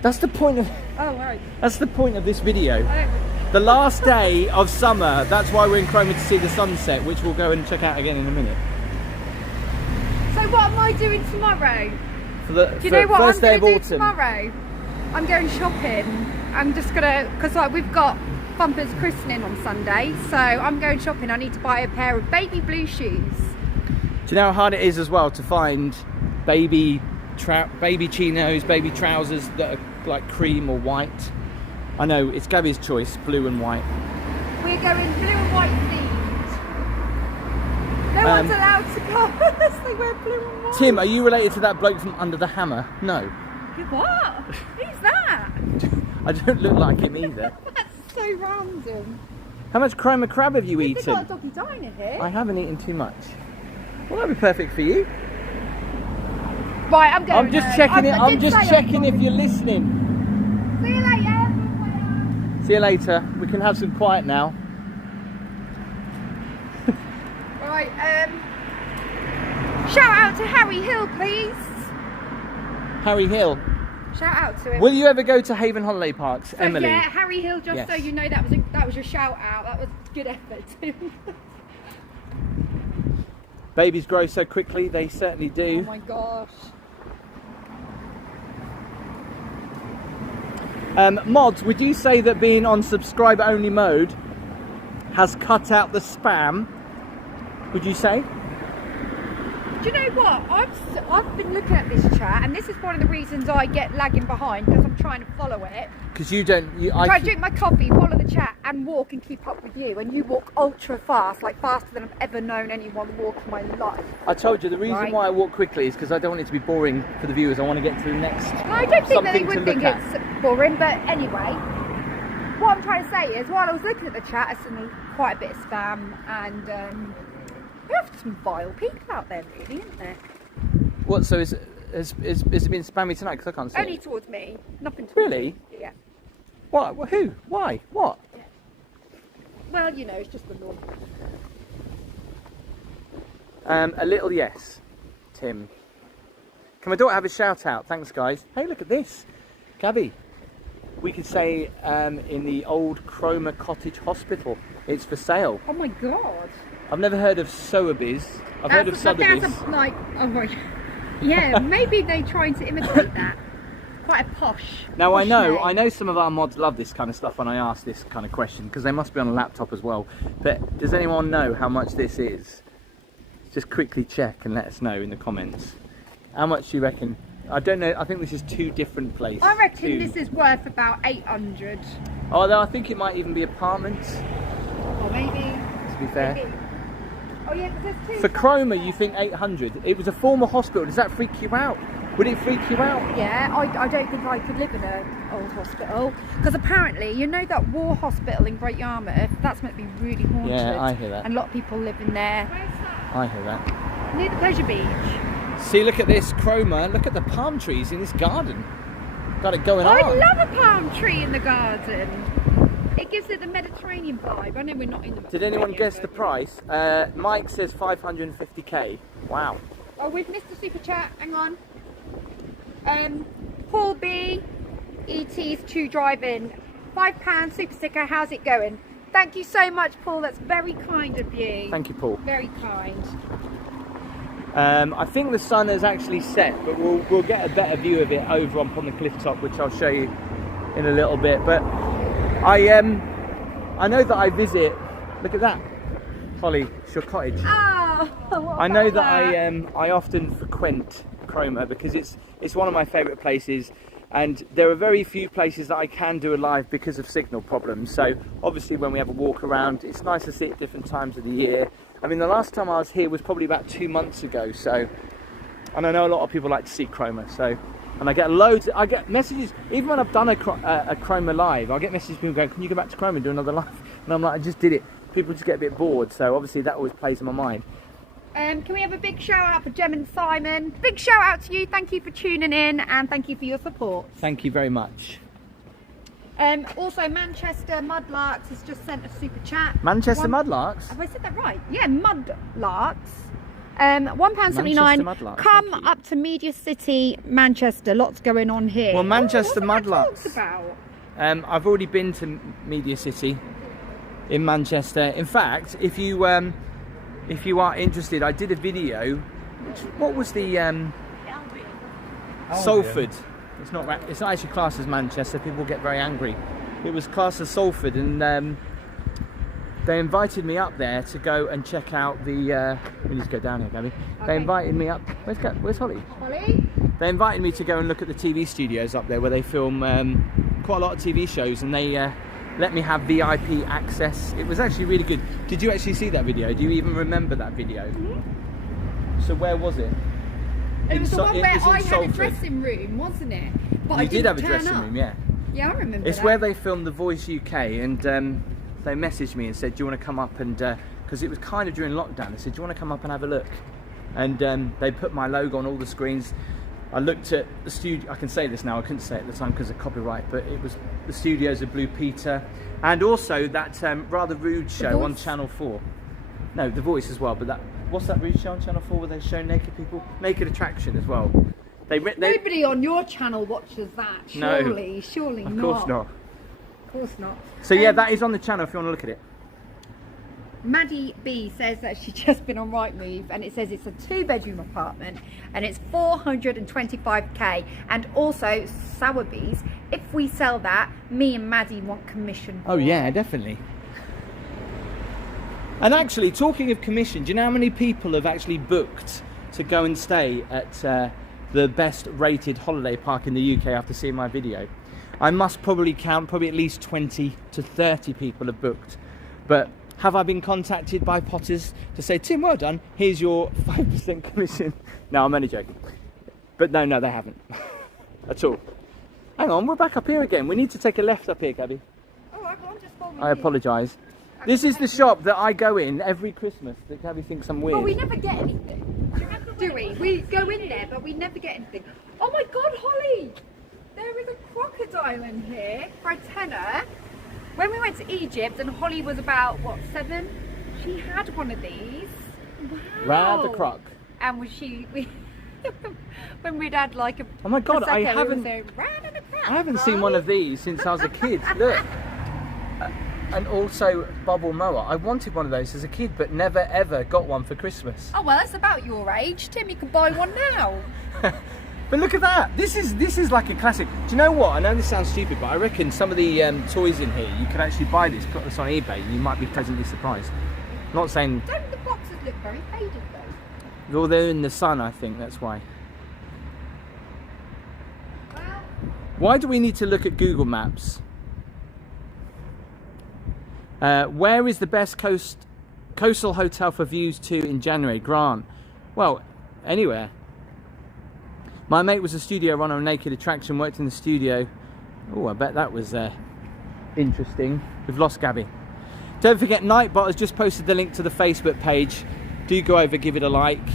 That's the point of... Oh, right. That's the point of this video. The last day of summer, that's why we're in Cromer to see the sunset, which we'll go and check out again in a minute. So what am I doing tomorrow? For the Do you know what first I'm day going of to do autumn. tomorrow? I'm going shopping. I'm just going to, because like we've got Bumper's christening on Sunday, so I'm going shopping. I need to buy a pair of baby blue shoes. Do you know how hard it is as well to find baby chinos, baby trousers that are like cream or white? I know, it's Gabby's choice, blue and white. We're going blue and white themed. No one's allowed to go unless they wear blue and white. Tim, are you related to that bloke from Under the Hammer? No. What? Who's that? I don't look like him either. That's so random. How much Cromer crab have you They've eaten? got a doggy diner here. I haven't eaten too much. Well, that'd be perfect for you. Right, I'm going. I'm just checking it. I'm just checking if you're listening. See you later. See you later. We can have some quiet now. Right, shout out to Harry Hill, please. Harry Hill. Shout out to him. Will you ever go to Haven Holiday Parks, So, Emily? yeah, Harry Hill. Just Yes. so you know, that was your shout out. That was good effort, Tim. Babies grow so quickly, they certainly Oh do. my gosh. Mods, would you say that being on subscriber only mode has cut out the spam? Would you say? Do you know what? I've been looking at this chat, and this is one of the reasons I get lagging behind, because I'm trying to follow it. Because you don't... I try to drink my coffee, follow the chat, and walk and keep up with you. And you walk ultra fast, like faster than I've ever known anyone walk in my life. I told you, the reason Right. why I walk quickly is because I don't want it to be boring for the viewers. I want to get to the next... Well, I don't think that they something to would think look it's boring, but anyway. What I'm trying to say is, while I was looking at the chat, I seen quite a bit of spam, and we have some vile people out there, really, isn't there? What, so has it been spammy tonight? Because I can't see Only it. towards me, nothing towards Really? me. Yeah. What? Who? Why? What? Well, you know, it's just the norm. A little yes, Tim. Can my daughter have a shout out? Thanks, guys. Hey, look at this. Gabby, we could say in the old Cromer Cottage Hospital, it's for sale. Oh my god. I've never heard of Sowerby's. I've heard of Sotheby's. That's like, oh my, yeah, maybe they're trying to imitate that. Quite a posh. Now posh name. I know some of our mods love this kind of stuff when I ask this kind of question, because they must be on a laptop as well. But does anyone know how much this is? Just quickly check and let us know in the comments. How much do you reckon? I don't know. I think this is two different places. I reckon this is worth about 800. Although I think it might even be apartments. Or maybe. To be fair. Maybe. Oh yeah, because there's two. For Cromer, you think 800? It was a former hospital. Does that freak you out? Would it freak you out? Yeah, I don't think I could live in an old hospital, because apparently, you know that war hospital in Great Yarmouth, that's meant to be really haunted. Yeah, I hear that. And a lot of people live in there. I hear that. Near the pleasure beach. See, look at this Cromer. Look at the palm trees in this garden. Got it going I on. love a palm tree in the garden. It gives it the Mediterranean vibe. I know we're not in the Mediterranean. Did anyone guess the but- price? Mike says 550k. Wow. Oh, we've missed the super chat. Hang on. Paul B. ET's 2 driving. £5 super sticker. How's it going? Thank you so much, Paul. That's very kind of you. Thank you, Paul. Very kind. I think the sun has actually set, but we'll get a better view of it over on the cliff top, which I'll show you in a little bit. But I know that I visit. Look at that, Holly. It's your cottage. Oh, I know that I often frequent Cromer because it's one of my favourite places. And there are very few places that I can do a live because of signal problems. So obviously when we have a walk around, it's nice to see at different times of the year. I mean, the last time I was here was probably about 2 months ago. So, and I know a lot of people like to see Cromer. So, and I get messages, even when I've done a Cromer live, I get messages from people going, can you go back to Cromer and do another live? And I'm like, I just did it. People just get a bit bored. So obviously that always plays in my mind. Can we have a big shout out for Jem and Simon? Big shout out to you. Thank you for tuning in and thank you for your support. Thank you very much. Also, Manchester Mudlarks has just sent a super chat. Manchester Mudlarks? Have I said that right? Yeah, Mudlarks. £1.79. Come up to Media City, Manchester. Lots going on here. Well, Manchester Mudlarks. About? I've already been to Media City in Manchester. In fact, if you are interested, I did a video. What was the Salford? It's not actually classed as Manchester. People get very angry. It was classed as Salford, and they invited me up there to go and check out the. We need to go down here, Gabby. Okay. They invited me up. Where's Holly? Holly. They invited me to go and look at the TV studios up there, where they film quite a lot of TV shows, and they let me have VIP access. It was actually really good. Did you actually see that video? Do you even remember that video? Mm-hmm. So where was it? It was the one where I had a dressing room, wasn't it? But you did have a dressing room, yeah. Yeah, I remember It's where they filmed The Voice UK, and they messaged me and said, do you want to come up and, because it was kind of during lockdown, they said, do you want to come up and have a look? And they put my logo on all the screens. I looked at the studio, I can say this now, I couldn't say it at the time because of copyright, but it was the studios of Blue Peter, and also that rather rude show on Channel 4. No, The Voice as well, but what's that rude show on Channel 4 where they show naked people? Naked Attraction as well. Nobody on your channel watches that, surely. No, surely not. Of course not. Of course not. So yeah, that is on the channel if you want to look at it. Maddie B says that she's just been on Rightmove, and it says it's a 2-bedroom apartment and it's 425k, and also Sowerby's. If we sell that, me and Maddie want commission. Oh yeah, definitely. And actually, talking of commission, do you know how many people have actually booked to go and stay at the best rated holiday park in the UK after seeing my video? I must probably count, at least 20 to 30 people have booked. But have I been contacted by Potters to say, Tim, well done, here's your 5% commission? No, I'm only joking. But no, they haven't. At all. Hang on, we're back up here again. We need to take a left up here, Gabby. Oh, I'm just following I apologise. This is the shop that I go in every Christmas that Gabby thinks I'm weird. Oh, we never get anything. Do we? We go in there, but we never get anything. Oh my God, Holly! There is a crocodile in here for a tenner. When we went to Egypt and Holly was about, what, 7? She had one of these. Wow. Rad the croc. And when we'd had like a... Oh my God, I haven't seen one of these since I was a kid. Look. And also bubble mower. I wanted one of those as a kid, but never ever got one for Christmas. Oh well, that's about your age, Tim. You can buy one now. But look at that. This is like a classic. Do you know what? I know this sounds stupid, but I reckon some of the toys in here, you could actually buy this, put this on eBay, and you might be pleasantly surprised. I'm not saying. Don't the boxes look very faded though? Well, they're in the sun, I think. That's why. Well. Why do we need to look at Google Maps? Where is the best coastal hotel for views to in January? Grant. Well, anywhere. My mate was a studio runner on Naked Attraction, worked in the studio. Oh, I bet that was interesting. We've lost Gabby. Don't forget, Nightbot has just posted the link to the Facebook page. Do go over, give it a like.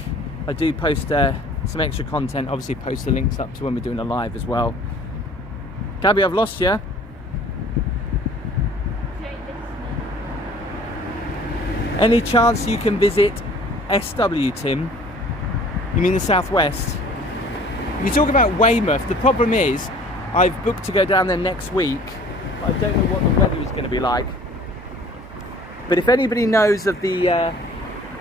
I do post some extra content, obviously post the links up to when we're doing a live as well. Gabby, I've lost you. Any chance you can visit SW, Tim? You mean the southwest? If you talk about Weymouth, the problem is I've booked to go down there next week. But I don't know what the weather is going to be like. But if anybody knows of the...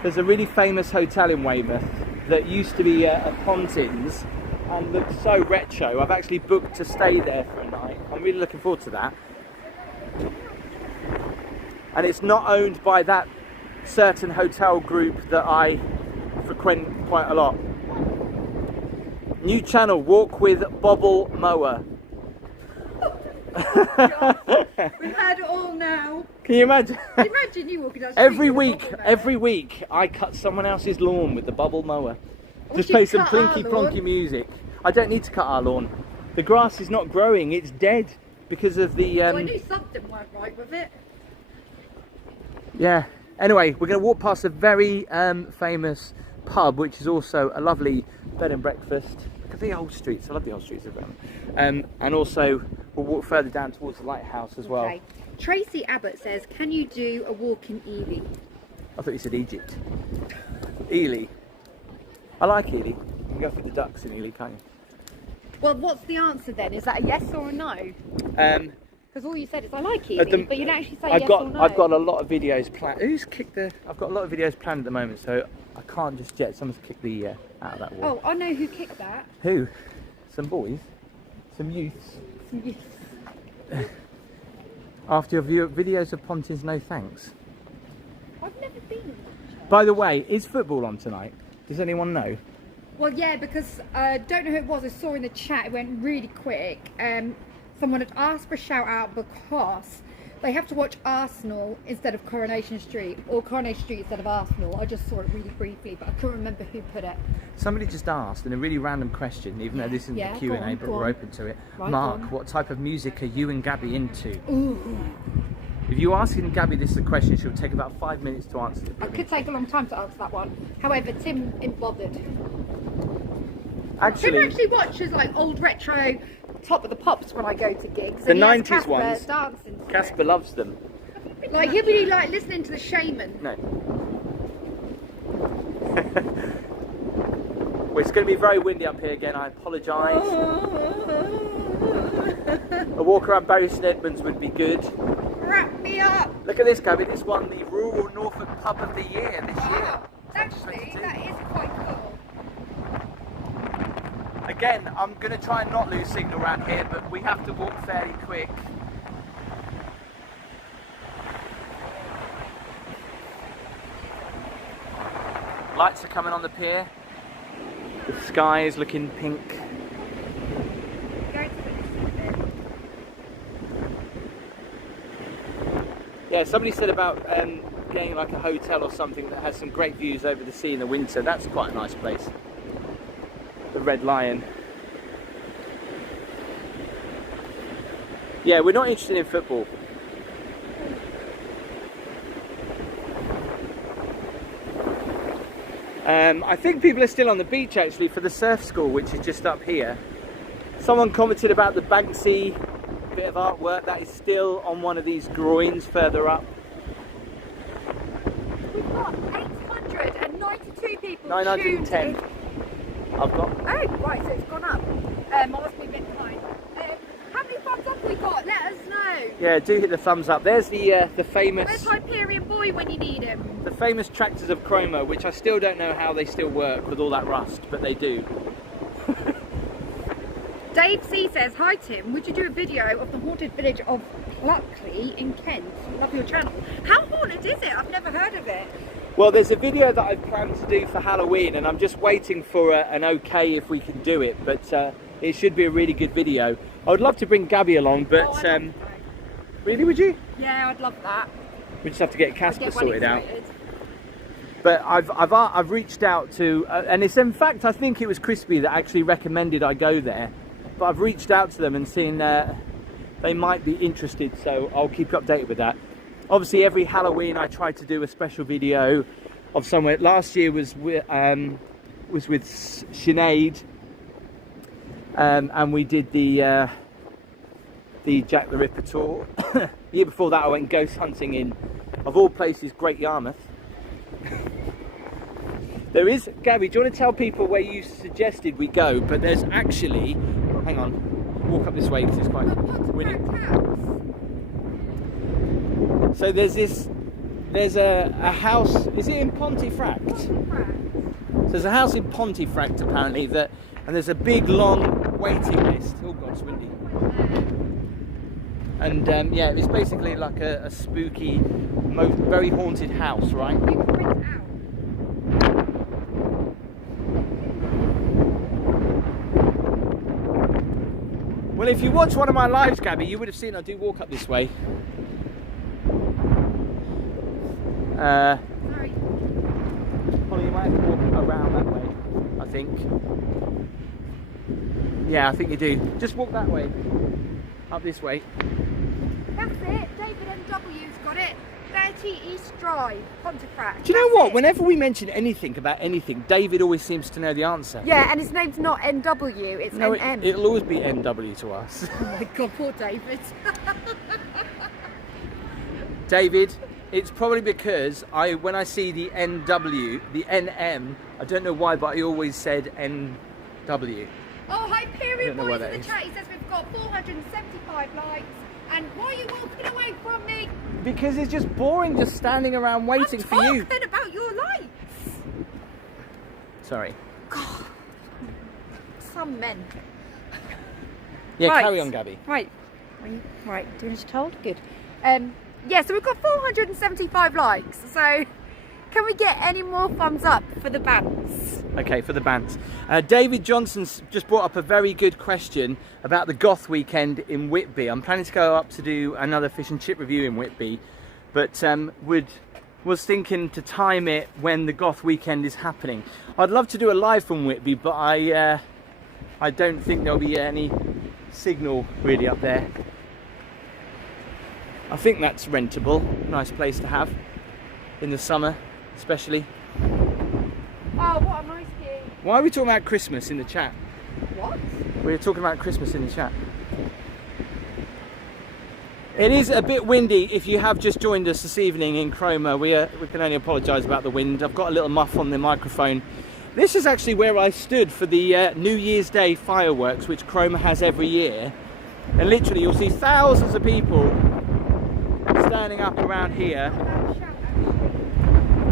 there's a really famous hotel in Weymouth that used to be a Pontins and looks so retro. I've actually booked to stay there for a night. I'm really looking forward to that. And it's not owned by that certain hotel group that I frequent quite a lot. New channel, Walk with Bobble Mower. We've had it all now. Can you imagine? Imagine you walking down the street Every with a week, bubble mower. every week, I cut someone else's lawn with the bubble mower. We Just should play some cut our plinky lawn. plonky music. I don't need to cut our lawn. The grass is not growing, it's dead because of the... Well, I knew something weren't right with it. Yeah. Anyway, we're going to walk past a very famous pub, which is also a lovely bed and breakfast. Look at the old streets. I love the old streets of Birmingham. And also, we'll walk further down towards the lighthouse as well. Okay. Tracy Abbott says, can you do a walk in Ely? I thought you said Egypt. Ely. I like Ely. You can go for the ducks in Ely, can't you? Well, what's the answer then? Is that a yes or a no? Because all you said is I like Ely, but you didn't actually say yes or no. I've got a lot of videos planned. I've got a lot of videos planned at the moment, so I can't just yet. Someone's kicked the out of that wall. Oh, I know who kicked that. Who? Some boys? Some youths? Some youths. After your videos of Pontins, no thanks. I've never been in that church. By the way, is football on tonight? Does anyone know? Well, yeah, because I don't know who it was. I saw in the chat, it went really quick. Someone had asked for a shout out because they have to watch Arsenal instead of Coronation Street, or Coronation Street instead of Arsenal. I just saw it really briefly, but I couldn't remember who put it. Somebody just asked in a really random question, even though this isn't Yeah, the Q&A, go on, but go we're on. open to it. Right, Mark, go on. what type of music are you and Gabby into? Ooh. If you ask Gabby this is a question, she'll take about 5 minutes to answer it. It could take a long time to answer that one. However, Tim isn't bothered. Tim actually watches like old retro Top of the Pops when I go to gigs. The and he has 90s Casper ones. dancing to Casper loves them. it. Like he'll be like listening to the Shaman. No. Well, it's going to be very windy up here again. I apologise. A walk around Bury St Edmunds would be good. Wrap me up. Look at this, Gabby. This won the Rural Norfolk Pub of the Year this year. Actually, that is quite cool. Again, I'm going to try and not lose signal around here, but we have to walk fairly quick. Lights are coming on the pier. The sky is looking pink. Yeah, somebody said about getting like a hotel or something that has some great views over the sea in the winter. That's quite a nice place. The Red Lion. Yeah, we're not interested in football. I think people are still on the beach actually for the surf school, which is just up here. Someone commented about the Banksy bit of artwork that is still on one of these groins further up. We've got 892 people. 910. tuned I've got. in. Oh, right, so it's gone up. I must be a bit behind. How many thumbs up have we got? Let us know. Yeah, do hit the thumbs up. There's the famous. Where's Hyperion Boy when you need him? The famous tractors of Cromer, which I still don't know how they still work with all that rust, but they do. Dave C says, hi Tim, would you do a video of the haunted village of Pluckley in Kent? Love your channel. How haunted is it? I've never heard of it. Well, there's a video that I've planned to do for Halloween, and I'm just waiting for an okay if we can do it, but it should be a really good video. I would love to bring Gabby along, but really, would you? Yeah, I'd love that. We just have to get Casper I'd get one sorted out. excited. But I've reached out to, and it's in fact I think it was Crispy that actually recommended I go there. But I've reached out to them and seen they might be interested, so I'll keep you updated with that. Obviously, every Halloween I try to do a special video of somewhere. Last year was with Sinead, and we did the Jack the Ripper tour. The year before that, I went ghost hunting in, of all places, Great Yarmouth. There is, Gabby, do you want to tell people where you suggested we go? But there's actually, hang on, walk up this way because it's quite windy. So there's a house, is it in Pontefract? So there's a house in Pontefract apparently, and there's a big long waiting list. Oh god, it's windy. And yeah, it's basically like a spooky, very haunted house, right? You can print it out. Well, if you watch one of my lives, Gabby, you would have seen I do walk up this way. Sorry. Holly, you might have to walk around that way, I think. Yeah, I think you do. Just walk that way. Up this way. That's it. David M.W.'s got it. 30 East Drive, Pontefract. Do you know what? It. Whenever we mention anything about anything, David always seems to know the answer. Yeah, and his name's not N.W., it's N.M. It'll always be NW to us. Oh my God, poor David. David, it's probably because when I see the NW, the NM, I don't know why, but I always said NW. Oh, Hyperion know Boys why in that the is. chat. He says we've got 475 likes. And why are you walking away from me? Because it's just boring just standing around waiting for you. I'm talking about your lights. Sorry. God. Some men. Yeah, Right. carry on, Gabby. Right. Right, doing as you're told? Good. Yeah, so we've got 475 likes. So can we get any more thumbs up for the bands? Okay, for the bands. David Johnson's just brought up a very good question about the Goth weekend in Whitby. I'm planning to go up to do another fish and chip review in Whitby, but was thinking to time it when the Goth weekend is happening. I'd love to do a live from Whitby, but I don't think there'll be any signal really up there. I think that's rentable. Nice place to have in the summer, especially. Oh, what a nice view. Why are we talking about Christmas in the chat? What? We were talking about Christmas in the chat. It is a bit windy if you have just joined us this evening in Cromer. We can only apologise about the wind. I've got a little muff on the microphone. This is actually where I stood for the New Year's Day fireworks, which Cromer has every year. And literally you'll see thousands of people standing up around here.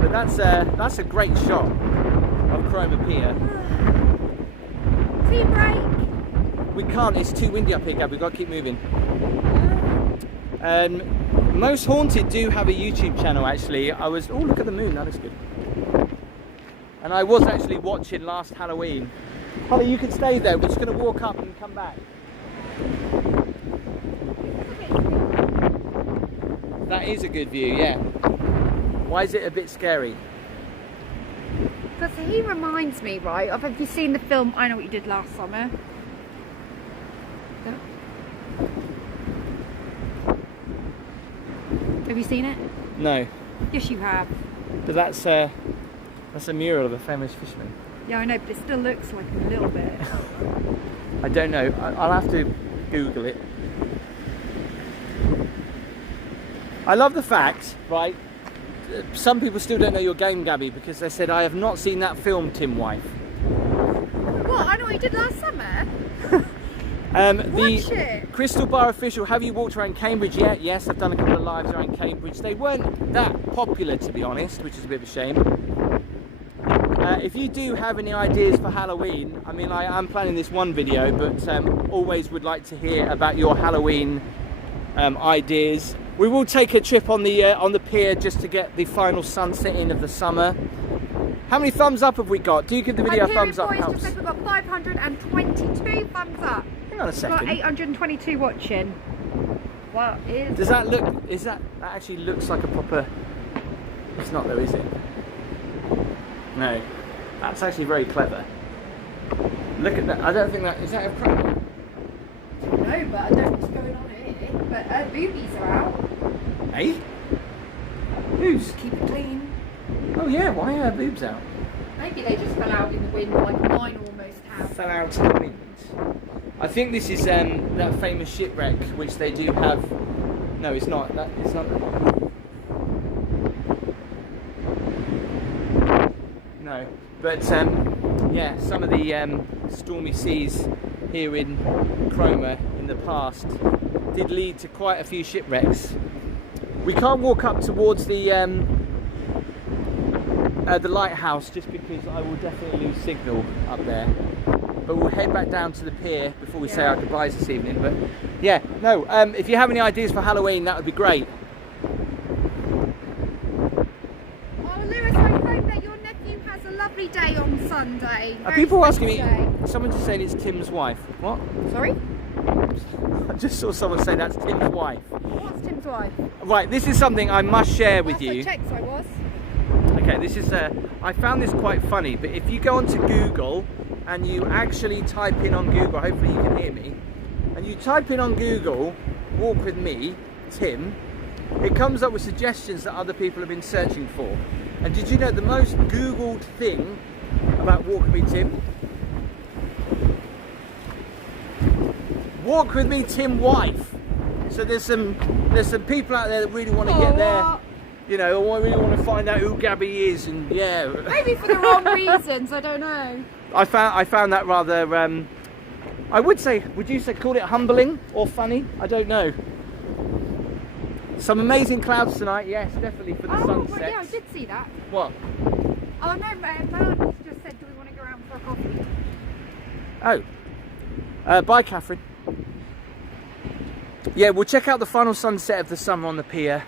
But that's a great shot of Cromer Pier. Tea break. We can't, it's too windy up here, Gab, we've got to keep moving. Most Haunted do have a YouTube channel actually. Oh, look at the moon, that looks good. And I was actually watching last Halloween. Holly, you can stay there, we're just going to walk up and come back. That is a good view, yeah. Why is it a bit scary? Because he reminds me, right, of, have you seen the film I Know What You Did Last Summer? No? Have you seen it? No, Yes, you have. but that's a mural of a famous fisherman. Yeah, I know, but it still looks like a little bit. I don't know, I'll have to Google it. I love the fact, right, some people still don't know your game, Gabby, because they said, I have not seen that film, Tim Wife. What? I Know What You Did Last Summer? Watch The it. Crystal Bar official, have you walked around Cambridge yet? Yes, I've done a couple of lives around Cambridge. They weren't that popular, to be honest, which is a bit of a shame. If you do have any ideas for Halloween, I mean, I'm planning this one video, but always would like to hear about your Halloween ideas. We will take a trip on the pier just to get the final sunset in of the summer. How many thumbs up have we got? Do you give the video a thumbs up? Boys Helps. just said we've got 522 thumbs up. Hang on a We've got second. 822 watching. What is Does that look? That actually looks like a proper? It's not though, is it? No. That's actually very clever. Look at that. I don't think that is that a crab? No, but I don't know what's going on here. But boobies are out. Hey? Whose? Keep it clean. Oh yeah, why are boobs out? Maybe they just fell out in the wind like mine almost have. Fell out in the wind. I think this is that famous shipwreck which they do have. No, it's not. It's not. No, but yeah, some of the stormy seas here in Cromer in the past did lead to quite a few shipwrecks. We can't walk up towards the lighthouse just because I will definitely lose signal up there. But we'll head back down to the pier before we say our goodbyes this evening. But yeah, no, if you have any ideas for Halloween, that would be great. Oh, Lewis, I hope that your nephew has a lovely day on Sunday. Are Very people asking me? special day. Someone just saying it's Tim's wife. What? Sorry? I just saw someone say that's Tim's wife. What's Tim's wife? Right, this is something I must share with Last I you. checked, I was. Okay, this is I found this quite funny, but if you go onto Google and you actually type in on Google, hopefully you can hear me, and you type in on Google, walk with me, Tim, it comes up with suggestions that other people have been searching for. And did you know the most Googled thing about walk with me, Tim? Walk with me, Tim wife. So there's some people out there that really want to get there. You know, I really want to find out who Gabby is, and yeah. Maybe for the wrong reasons, I don't know. I found that rather, I would you say call it humbling or funny? I don't know. Some amazing clouds tonight, yes, definitely for the sunset. Well, yeah, I did see that. What? Oh no, Melanie just said, do we want to go around for a coffee? Oh. Bye, Catherine. Yeah, we'll check out the final sunset of the summer on the pier.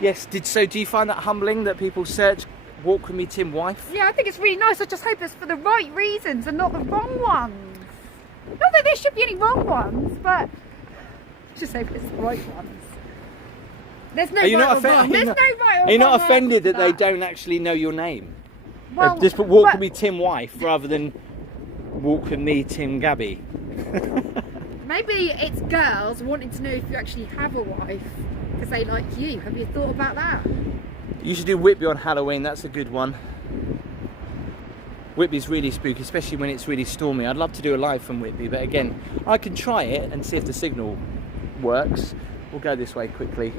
Yes, do you find that humbling that people search walk with me, Tim wife? Yeah, I think it's really nice. I just hope it's for the right reasons and not the wrong ones. Not that there should be any wrong ones, but just hope it's the right ones. There's no right or wrong. There's no right or wrong. Are you not offended that they don't actually know your name? Well, just put walk with me, Tim wife, rather than walk with me, Tim Gabby. Maybe it's girls wanting to know if you actually have a wife because they like you. Have you thought about that? You should do Whitby on Halloween, that's a good one. Whitby's really spooky, especially when it's really stormy. I'd love to do a live from Whitby, but again, I can try it and see if the signal works. We'll go this way quickly.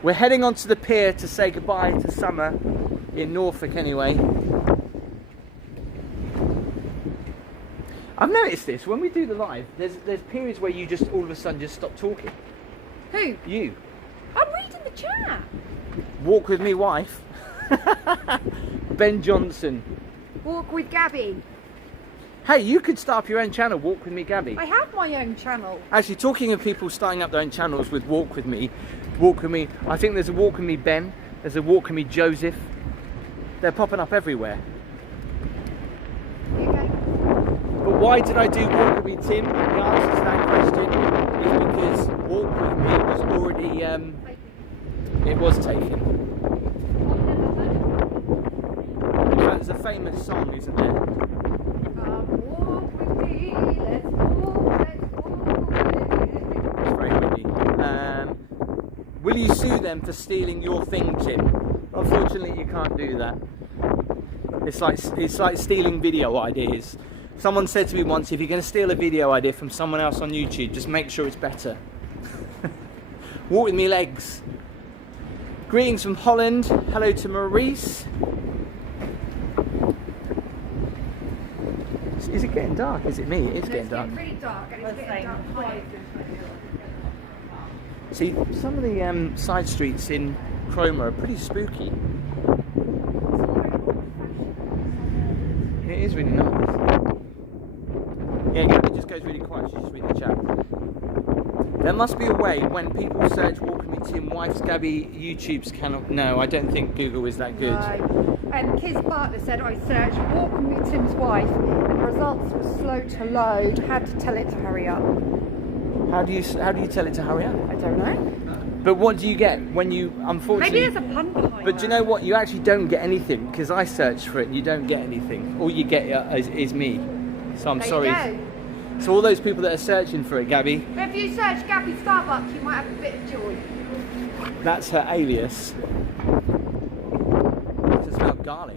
We're heading onto the pier to say goodbye to summer in Norfolk anyway. I've noticed this, when we do the live, there's periods where you just all of a sudden just stop talking. Who? You. I'm reading the chat. Walk with me, wife. Ben Johnson. Walk with Gabby. Hey, you could start up your own channel, Walk With Me Gabby. I have my own channel. Actually, talking of people starting up their own channels with Walk With Me, I think there's a Walk With Me Ben, there's a Walk With Me Joseph. They're popping up everywhere. Okay. But why did I do Walk With Me Tim? The answer to that question is because Walk With Me was already, it was taken. There's a famous song, isn't there? Walk with me, let's walk. It's very windy. Will you sue them for stealing your thing, Tim? Unfortunately, you can't do that. It's like stealing video ideas. Someone said to me once, if you're going to steal a video idea from someone else on YouTube, just make sure it's better. Walk with me legs. Greetings from Holland. Hello to Maurice. Is it getting dark? Is it me? It is getting dark. It's pretty dark and it's getting dark quiet. See, some of the side streets in Cromer are pretty spooky. It is really nice. Yeah, Gabby just goes really quiet. She's just reading the chat. There must be a way when people search Walk With Me Tim wife's Gabby YouTube's cannot. No, I don't think Google is that good. Kiz Bartlett said I searched Walk With Me Tim's wife and the results were slow to load. Had to tell it to hurry up. How do you tell it to hurry up? I don't know. But what do you get when you, unfortunately... Maybe there's a pun behind But do you know what? You actually don't get anything, because I searched for it and you don't get anything. All you get is me. So I'm sorry. There you go. So all those people that are searching for it, Gabby... But if you search Gabby Starbucks, you might have a bit of joy. That's her alias. It smells garlic.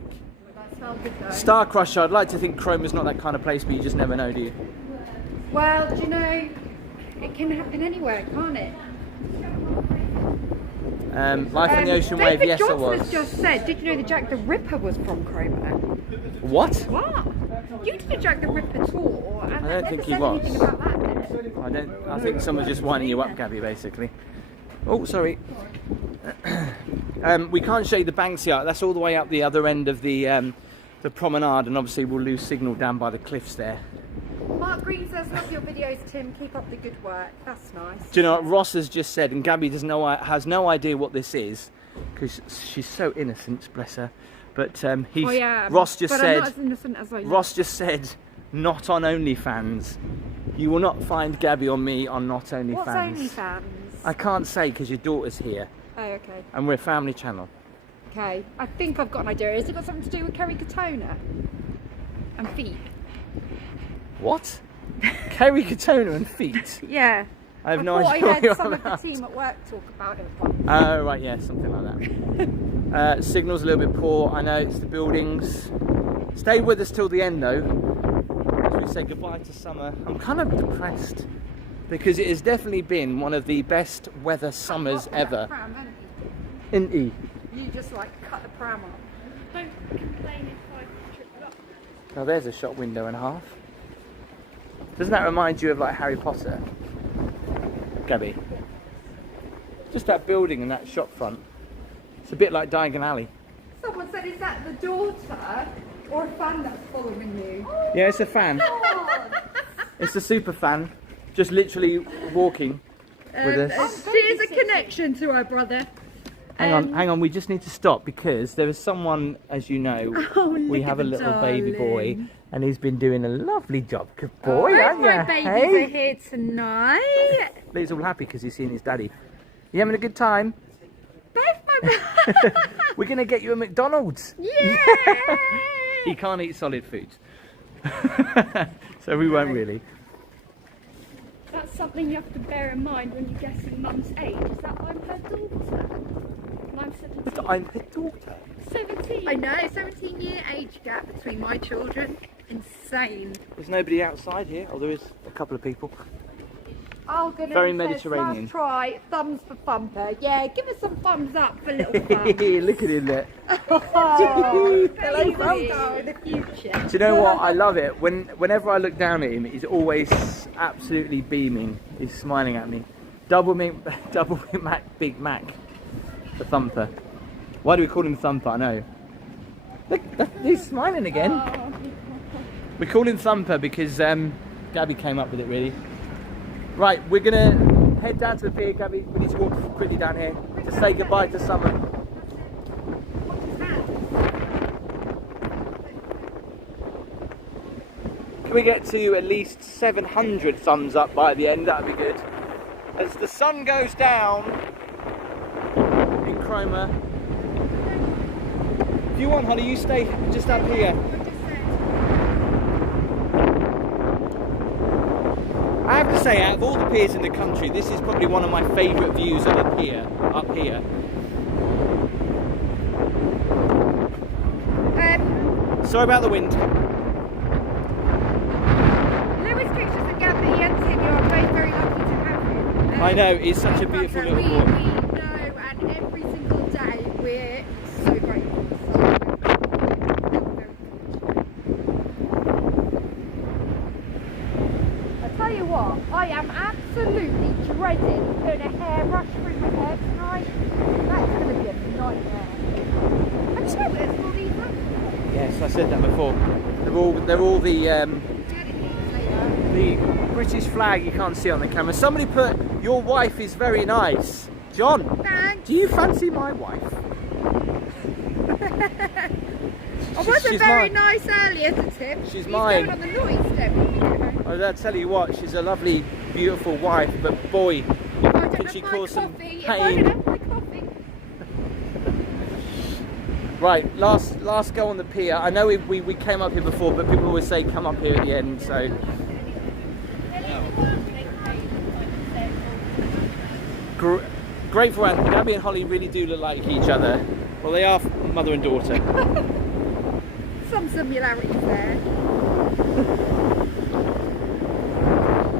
That smells good though. Star Crusher, I'd like to think Cromer's not that kind of place, but you just never know, do you? Well, do you know, it can happen anywhere, can't it? Life on the Ocean Wave, David yes Johnson I was. has just said, did you know that Jack the Ripper was from Cromer? What? What? You did a Jack the Ripper tour, and I don't think he said was. anything about that, did it? I think someone's just winding you up, Gabby, basically. Oh, sorry. We can't show you the banks yet. That's all the way up the other end of the promenade, and obviously we'll lose signal down by the cliffs there. Mark Green says, love your videos, Tim. Keep up the good work. That's nice. Do you know what Ross has just said? And Gabby has no idea what this is, because she's so innocent, bless her. But Ross just said, I'm not as innocent as I look. Ross just said, not on OnlyFans. You will not find Gabby or me on Not OnlyFans. What's OnlyFans? I can't say because your daughter's here. Oh, okay. And we're a family channel. Okay, I think I've got an idea. Has it got something to do with Kerry Katona? And feet? What? Kerry Katona and feet? Yeah. I have no I idea what heard you're some on of the about. team at work talk about it once. Oh, right, yeah, something like that. Signal's a little bit poor. I know it's the buildings. Stay with us till the end, though. As we say goodbye to summer. I'm kind of depressed because it has definitely been one of the best weather summers ever. In E. You just like cut the pram off. Don't complain if I trip up. Now there's a shop window and a half. Doesn't that remind you of like Harry Potter? Gabby? Just that building and that shop front. It's a bit like Diagon Alley. Someone said, is that the daughter or a fan that's following you? Yeah, it's a fan. It's a super fan. Just literally walking with us. She is a connection to her brother. Hang on, we just need to stop because there is someone, as you know, we have a little baby boy and he's been doing a lovely job. Good boy, Both aren't my you? babies Hey? are here tonight. He's all happy because he's seeing his daddy. You having a good time? Both my We're going to get you a McDonald's. Yeah! He can't eat solid foods. So we won't really. That's something you have to bear in mind when you're guessing mum's age. Is that I'm her daughter? And I'm 17. But I'm her daughter. 17. I know, 17-year age gap between my children. Insane. There's nobody outside here. Oh, there is a couple of people. Oh, goodness. Very Mediterranean. Last try, thumbs for Thumper. Yeah, give us some thumbs up for little Thump. Look at him there. Oh, Hello, baby. In the future. Do you know what? I love it. Whenever I look down at him, he's always absolutely beaming. He's smiling at me. Double Big Mac, Big Mac. The Thumper. Why do we call him Thumper? I know. Look, he's smiling again. Oh. We call him Thumper because Gabby came up with it, really. Right, we're gonna head down to the pier, Gabby. We need to walk quickly down here to say goodbye to summer. Can we get to at least 700 thumbs up by the end? That'd be good. As the sun goes down in Cromer. If you want, honey, you stay just up here. I have to say, out of all the piers in the country, this is probably one of my favourite views of a pier, up here. Sorry about the wind. Lewis Pictures and Gabby and Tim, you are both very lucky to have him. I know, it's such a beautiful little we boy. know, and every single day we're so grateful. I tell you what, I am absolutely dreading putting a hairbrush through my hair tonight. That's going to be a nightmare. Have you noticed all these ones? Yes, I said that before. They're all the British flag you can't see on the camera. Somebody put, your wife is very nice. John, Thanks. do you fancy my wife? I wasn't she's very mine. nice earlier to Tim. She's He's mine. going on the noise step. I'll tell you what, she's a lovely, beautiful wife, but boy, I don't can have she my cause some coffee. If I pain. don't have my coffee. Right, last go on the pier. I know we came up here before, but people always say come up here at the end, so. Grateful, and Gabby and Holly really do look like each other. Well, they are mother and daughter. Some similarities there.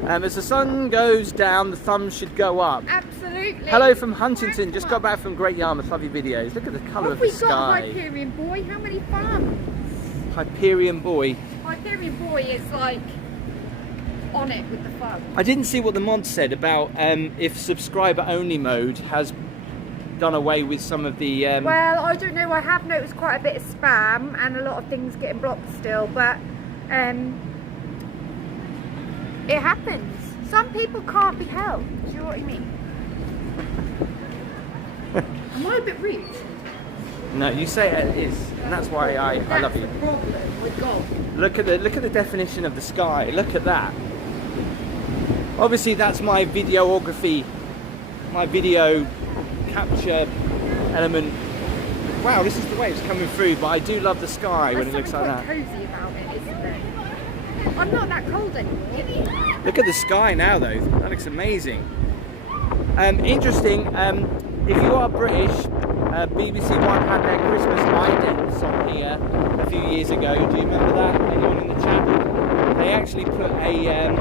As the sun goes down, the thumbs should go up. Absolutely. Hello from Huntington, just got back from Great Yarmouth, lovely videos. Look at the colour Have of we the got sky. Hyperion Boy? How many farms? Hyperion Boy. Hyperion Boy is like on it with the fun. I didn't see what the mod said about if subscriber only mode has done away with some of the... Well, I don't know. I have noticed quite a bit of spam and a lot of things getting blocked still, but it happens. Some people can't be helped. Do you know what I mean? Am I a bit rude? No, you say it is, and that's why I love you. That's the problem with golf. Look at the definition of the sky. Look at that. Obviously that's my videography, my video capture element. Wow, this is the waves coming through, but I do love the sky when it looks like that. There's something quite cosy about it, isn't there? I'm not that cold anymore. Look at the sky now though, that looks amazing. Interesting, if you are British, BBC One had their Christmas idents on here a few years ago. Do you remember that? Anyone in the chat? They actually put a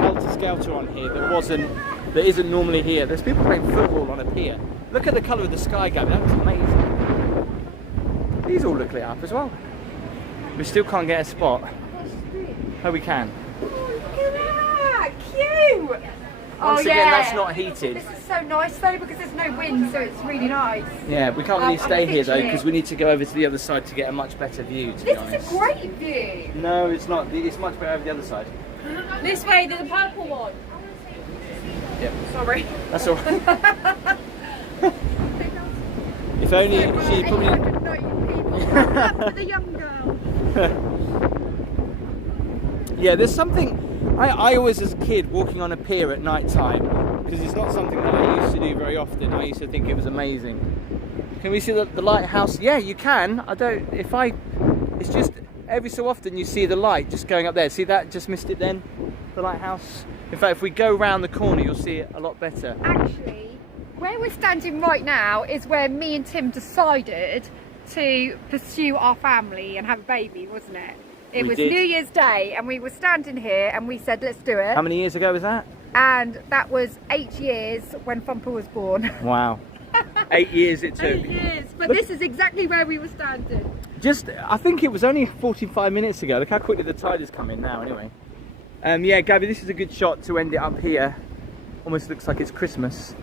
helter-skelter on here that isn't normally here. There's people playing football on a pier. Look at the colour of the sky, Gabby, that looks amazing. These all look lit up as well. We still can't get a spot. Oh, we can. Oh, look at that! Cute! Once again, that's not heated. This is so nice though because there's no wind, so it's really nice. Yeah, we can't really stay here though because we need to go over to the other side to get a much better view, to be honest. This is a great view. No, it's not. It's much better over the other side. This way, there's a purple one. Yep. Sorry. That's all right. If only she probably... 890 people. Up to the young girl. Yeah, there's something... I always, as a kid, walking on a pier at night time, because it's not something that I used to do very often. I used to think it was amazing. Can we see the lighthouse? Yeah, you can. It's just every so often you see the light just going up there. See that? Just missed it then? The lighthouse? In fact, if we go round the corner, you'll see it a lot better. Actually, where we're standing right now is where me and Tim decided to pursue our family and have a baby, wasn't it? It was New Year's Day and we were standing here and we said, let's do it. How many years ago was that? And that was 8 years when Thumper was born. Wow. 8 years it took. 8 years, but this is exactly where we were standing. I think it was only 45 minutes ago. Look how quickly the tide is coming now anyway. Yeah, Gabby, this is a good shot to end it up here. Almost looks like it's Christmas.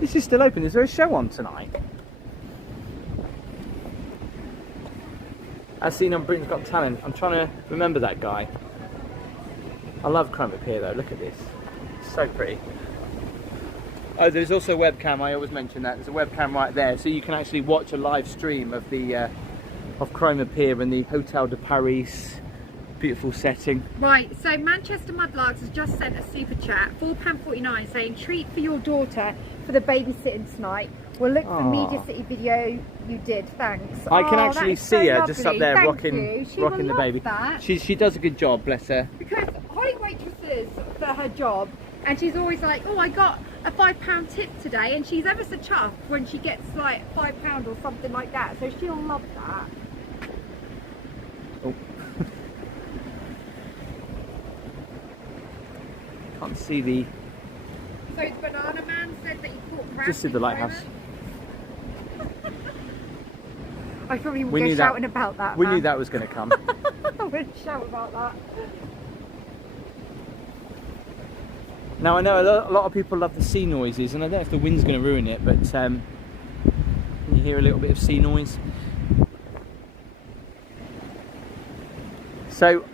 This is still open. Is there a show on tonight? As seen on Britain's Got Talent. I'm trying to remember that guy. I love Cromer Pier though. Look at this. It's so pretty. Oh, there's also a webcam. I always mention that. There's a webcam right there, so you can actually watch a live stream of the of Cromer Pier and the Hotel de Paris. Beautiful setting. Right, so Manchester Mudlarks has just sent a super chat, £4.49, saying treat for your daughter for the babysitting tonight. We'll look for Media City video you did, thanks. I can actually see her lovely. just up there rocking the baby. That. She does a good job, bless her. Because Holly waitresses for her job and she's always like, oh, I got a £5 tip today, and she's ever so chuffed when she gets like £5 or something like that, so she'll love that. Oh. Can't see the... So the Banana Man said that he caught crab. Just see the lighthouse. I thought you were going to shouting about that. We knew that was going to come. I'm going to shout about that. Now I know a lot of people love the sea noises, and I don't know if the wind's going to ruin it, but you hear a little bit of sea noise. So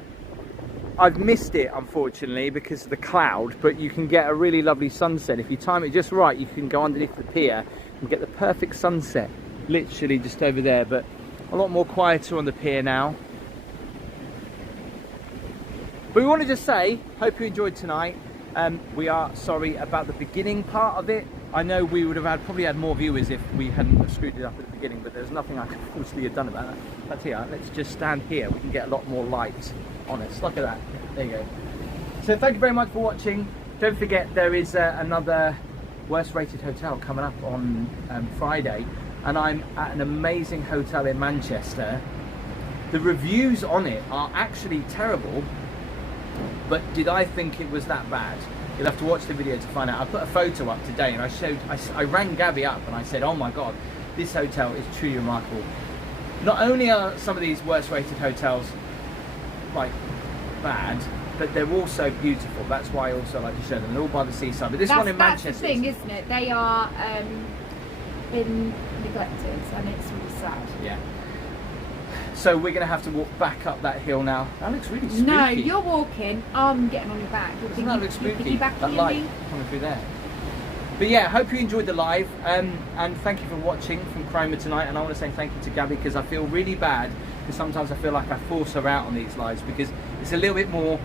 I've missed it unfortunately because of the cloud, but you can get a really lovely sunset if you time it just right. You can go underneath the pier and get the perfect sunset, literally just over there, but a lot more quieter on the pier now. But we want to just say, hope you enjoyed tonight. We are sorry about the beginning part of it. I know we would have probably had more viewers if we hadn't have screwed it up at the beginning, but there's nothing I could fortunately have done about that. But here, let's just stand here. We can get a lot more light on us. Look at that. There you go. So thank you very much for watching. Don't forget there is another worst rated hotel coming up on Friday, and I'm at an amazing hotel in Manchester. The reviews on it are actually terrible, but did I think it was that bad? You'll have to watch the video to find out. I put a photo up today and I rang Gabby up and I said, oh my god, this hotel is truly remarkable. Not only are some of these worst rated hotels like bad, but they're also beautiful. That's why I also like to show them. They're all by the seaside. But this one in Manchester, that's the thing, isn't it? They are been neglected, and it's really sad. Yeah. So we're going to have to walk back up that hill now. That looks really spooky. No, you're walking, I'm getting on your back. Doesn't that look spooky? That light coming through there. But yeah, hope you enjoyed the live, and thank you for watching from Cromer tonight. And I want to say thank you to Gabby, because I feel really bad, because sometimes I feel like I force her out on these lives, because it's a little bit more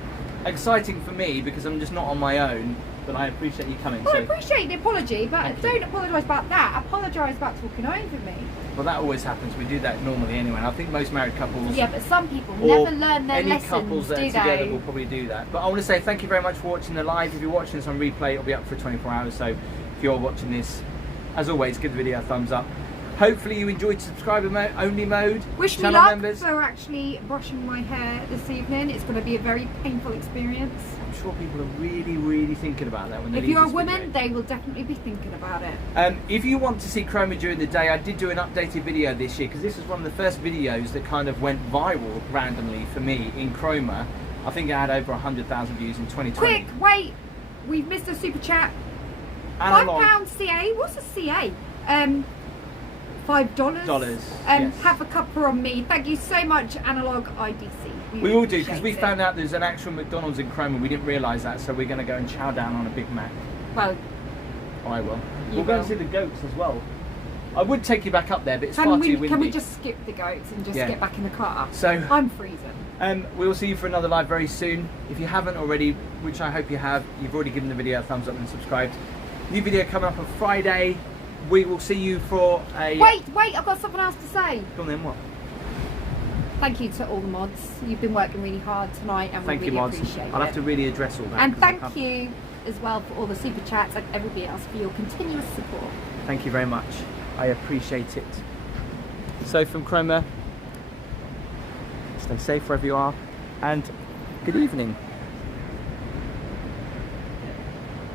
exciting for me because I'm just not on my own, but I appreciate you coming. Well, I So, appreciate the apology, but Thank you. don't apologise about that. Apologise about talking over me. well, that always happens. We do that normally anyway. And I think most married couples, Yeah, but some people or never learn their any lessons, couples that do are together they? will probably do that. But I want to say thank you very much for watching the live. If you're watching this on replay, it'll be up for 24 hours. So if you're watching this, as always, give the video a thumbs up. Hopefully you enjoyed subscriber only mode. Wish me Channel luck members. for actually brushing my hair this evening. It's going to be a very painful experience. I'm sure people are really thinking about that when they If leave you're a this woman, video. they will definitely be thinking about it. If you want to see Cromer during the day, I did do an updated video this year because this was one of the first videos that kind of went viral randomly for me in Cromer. I think it had over 100,000 views in 2020. Quick, wait! We've missed a super chat. Analog £5 CA. What's a CA? $5. dollars. Have Yes. a cuppa on me. Thank you so much, Analog IDC. We will do because we appreciate found it. out there's an actual McDonald's in Cromer. We didn't realise that, so we're going to go and chow down on a Big Mac. Well, I will. You We'll go and will. see the goats as well. I would take you back up there, but it's far too windy. can we just skip the goats and just Yeah. get back in the car? So I'm freezing. we will see you for another live very soon. If you haven't already, which I hope you have, you've already given the video a thumbs up and subscribed. New video coming up on Friday. We will see you for a... Wait, I've got something else to say. Go on then, what? Thank you to all the mods. You've been working really hard tonight and Thank we you, really mods. appreciate I'll it. have to really address all that. And 'cause I thank can't- you as well for all the super chats and everybody else for your continuous support. Thank you very much. I appreciate it. So from Cromer, stay safe wherever you are, and good evening.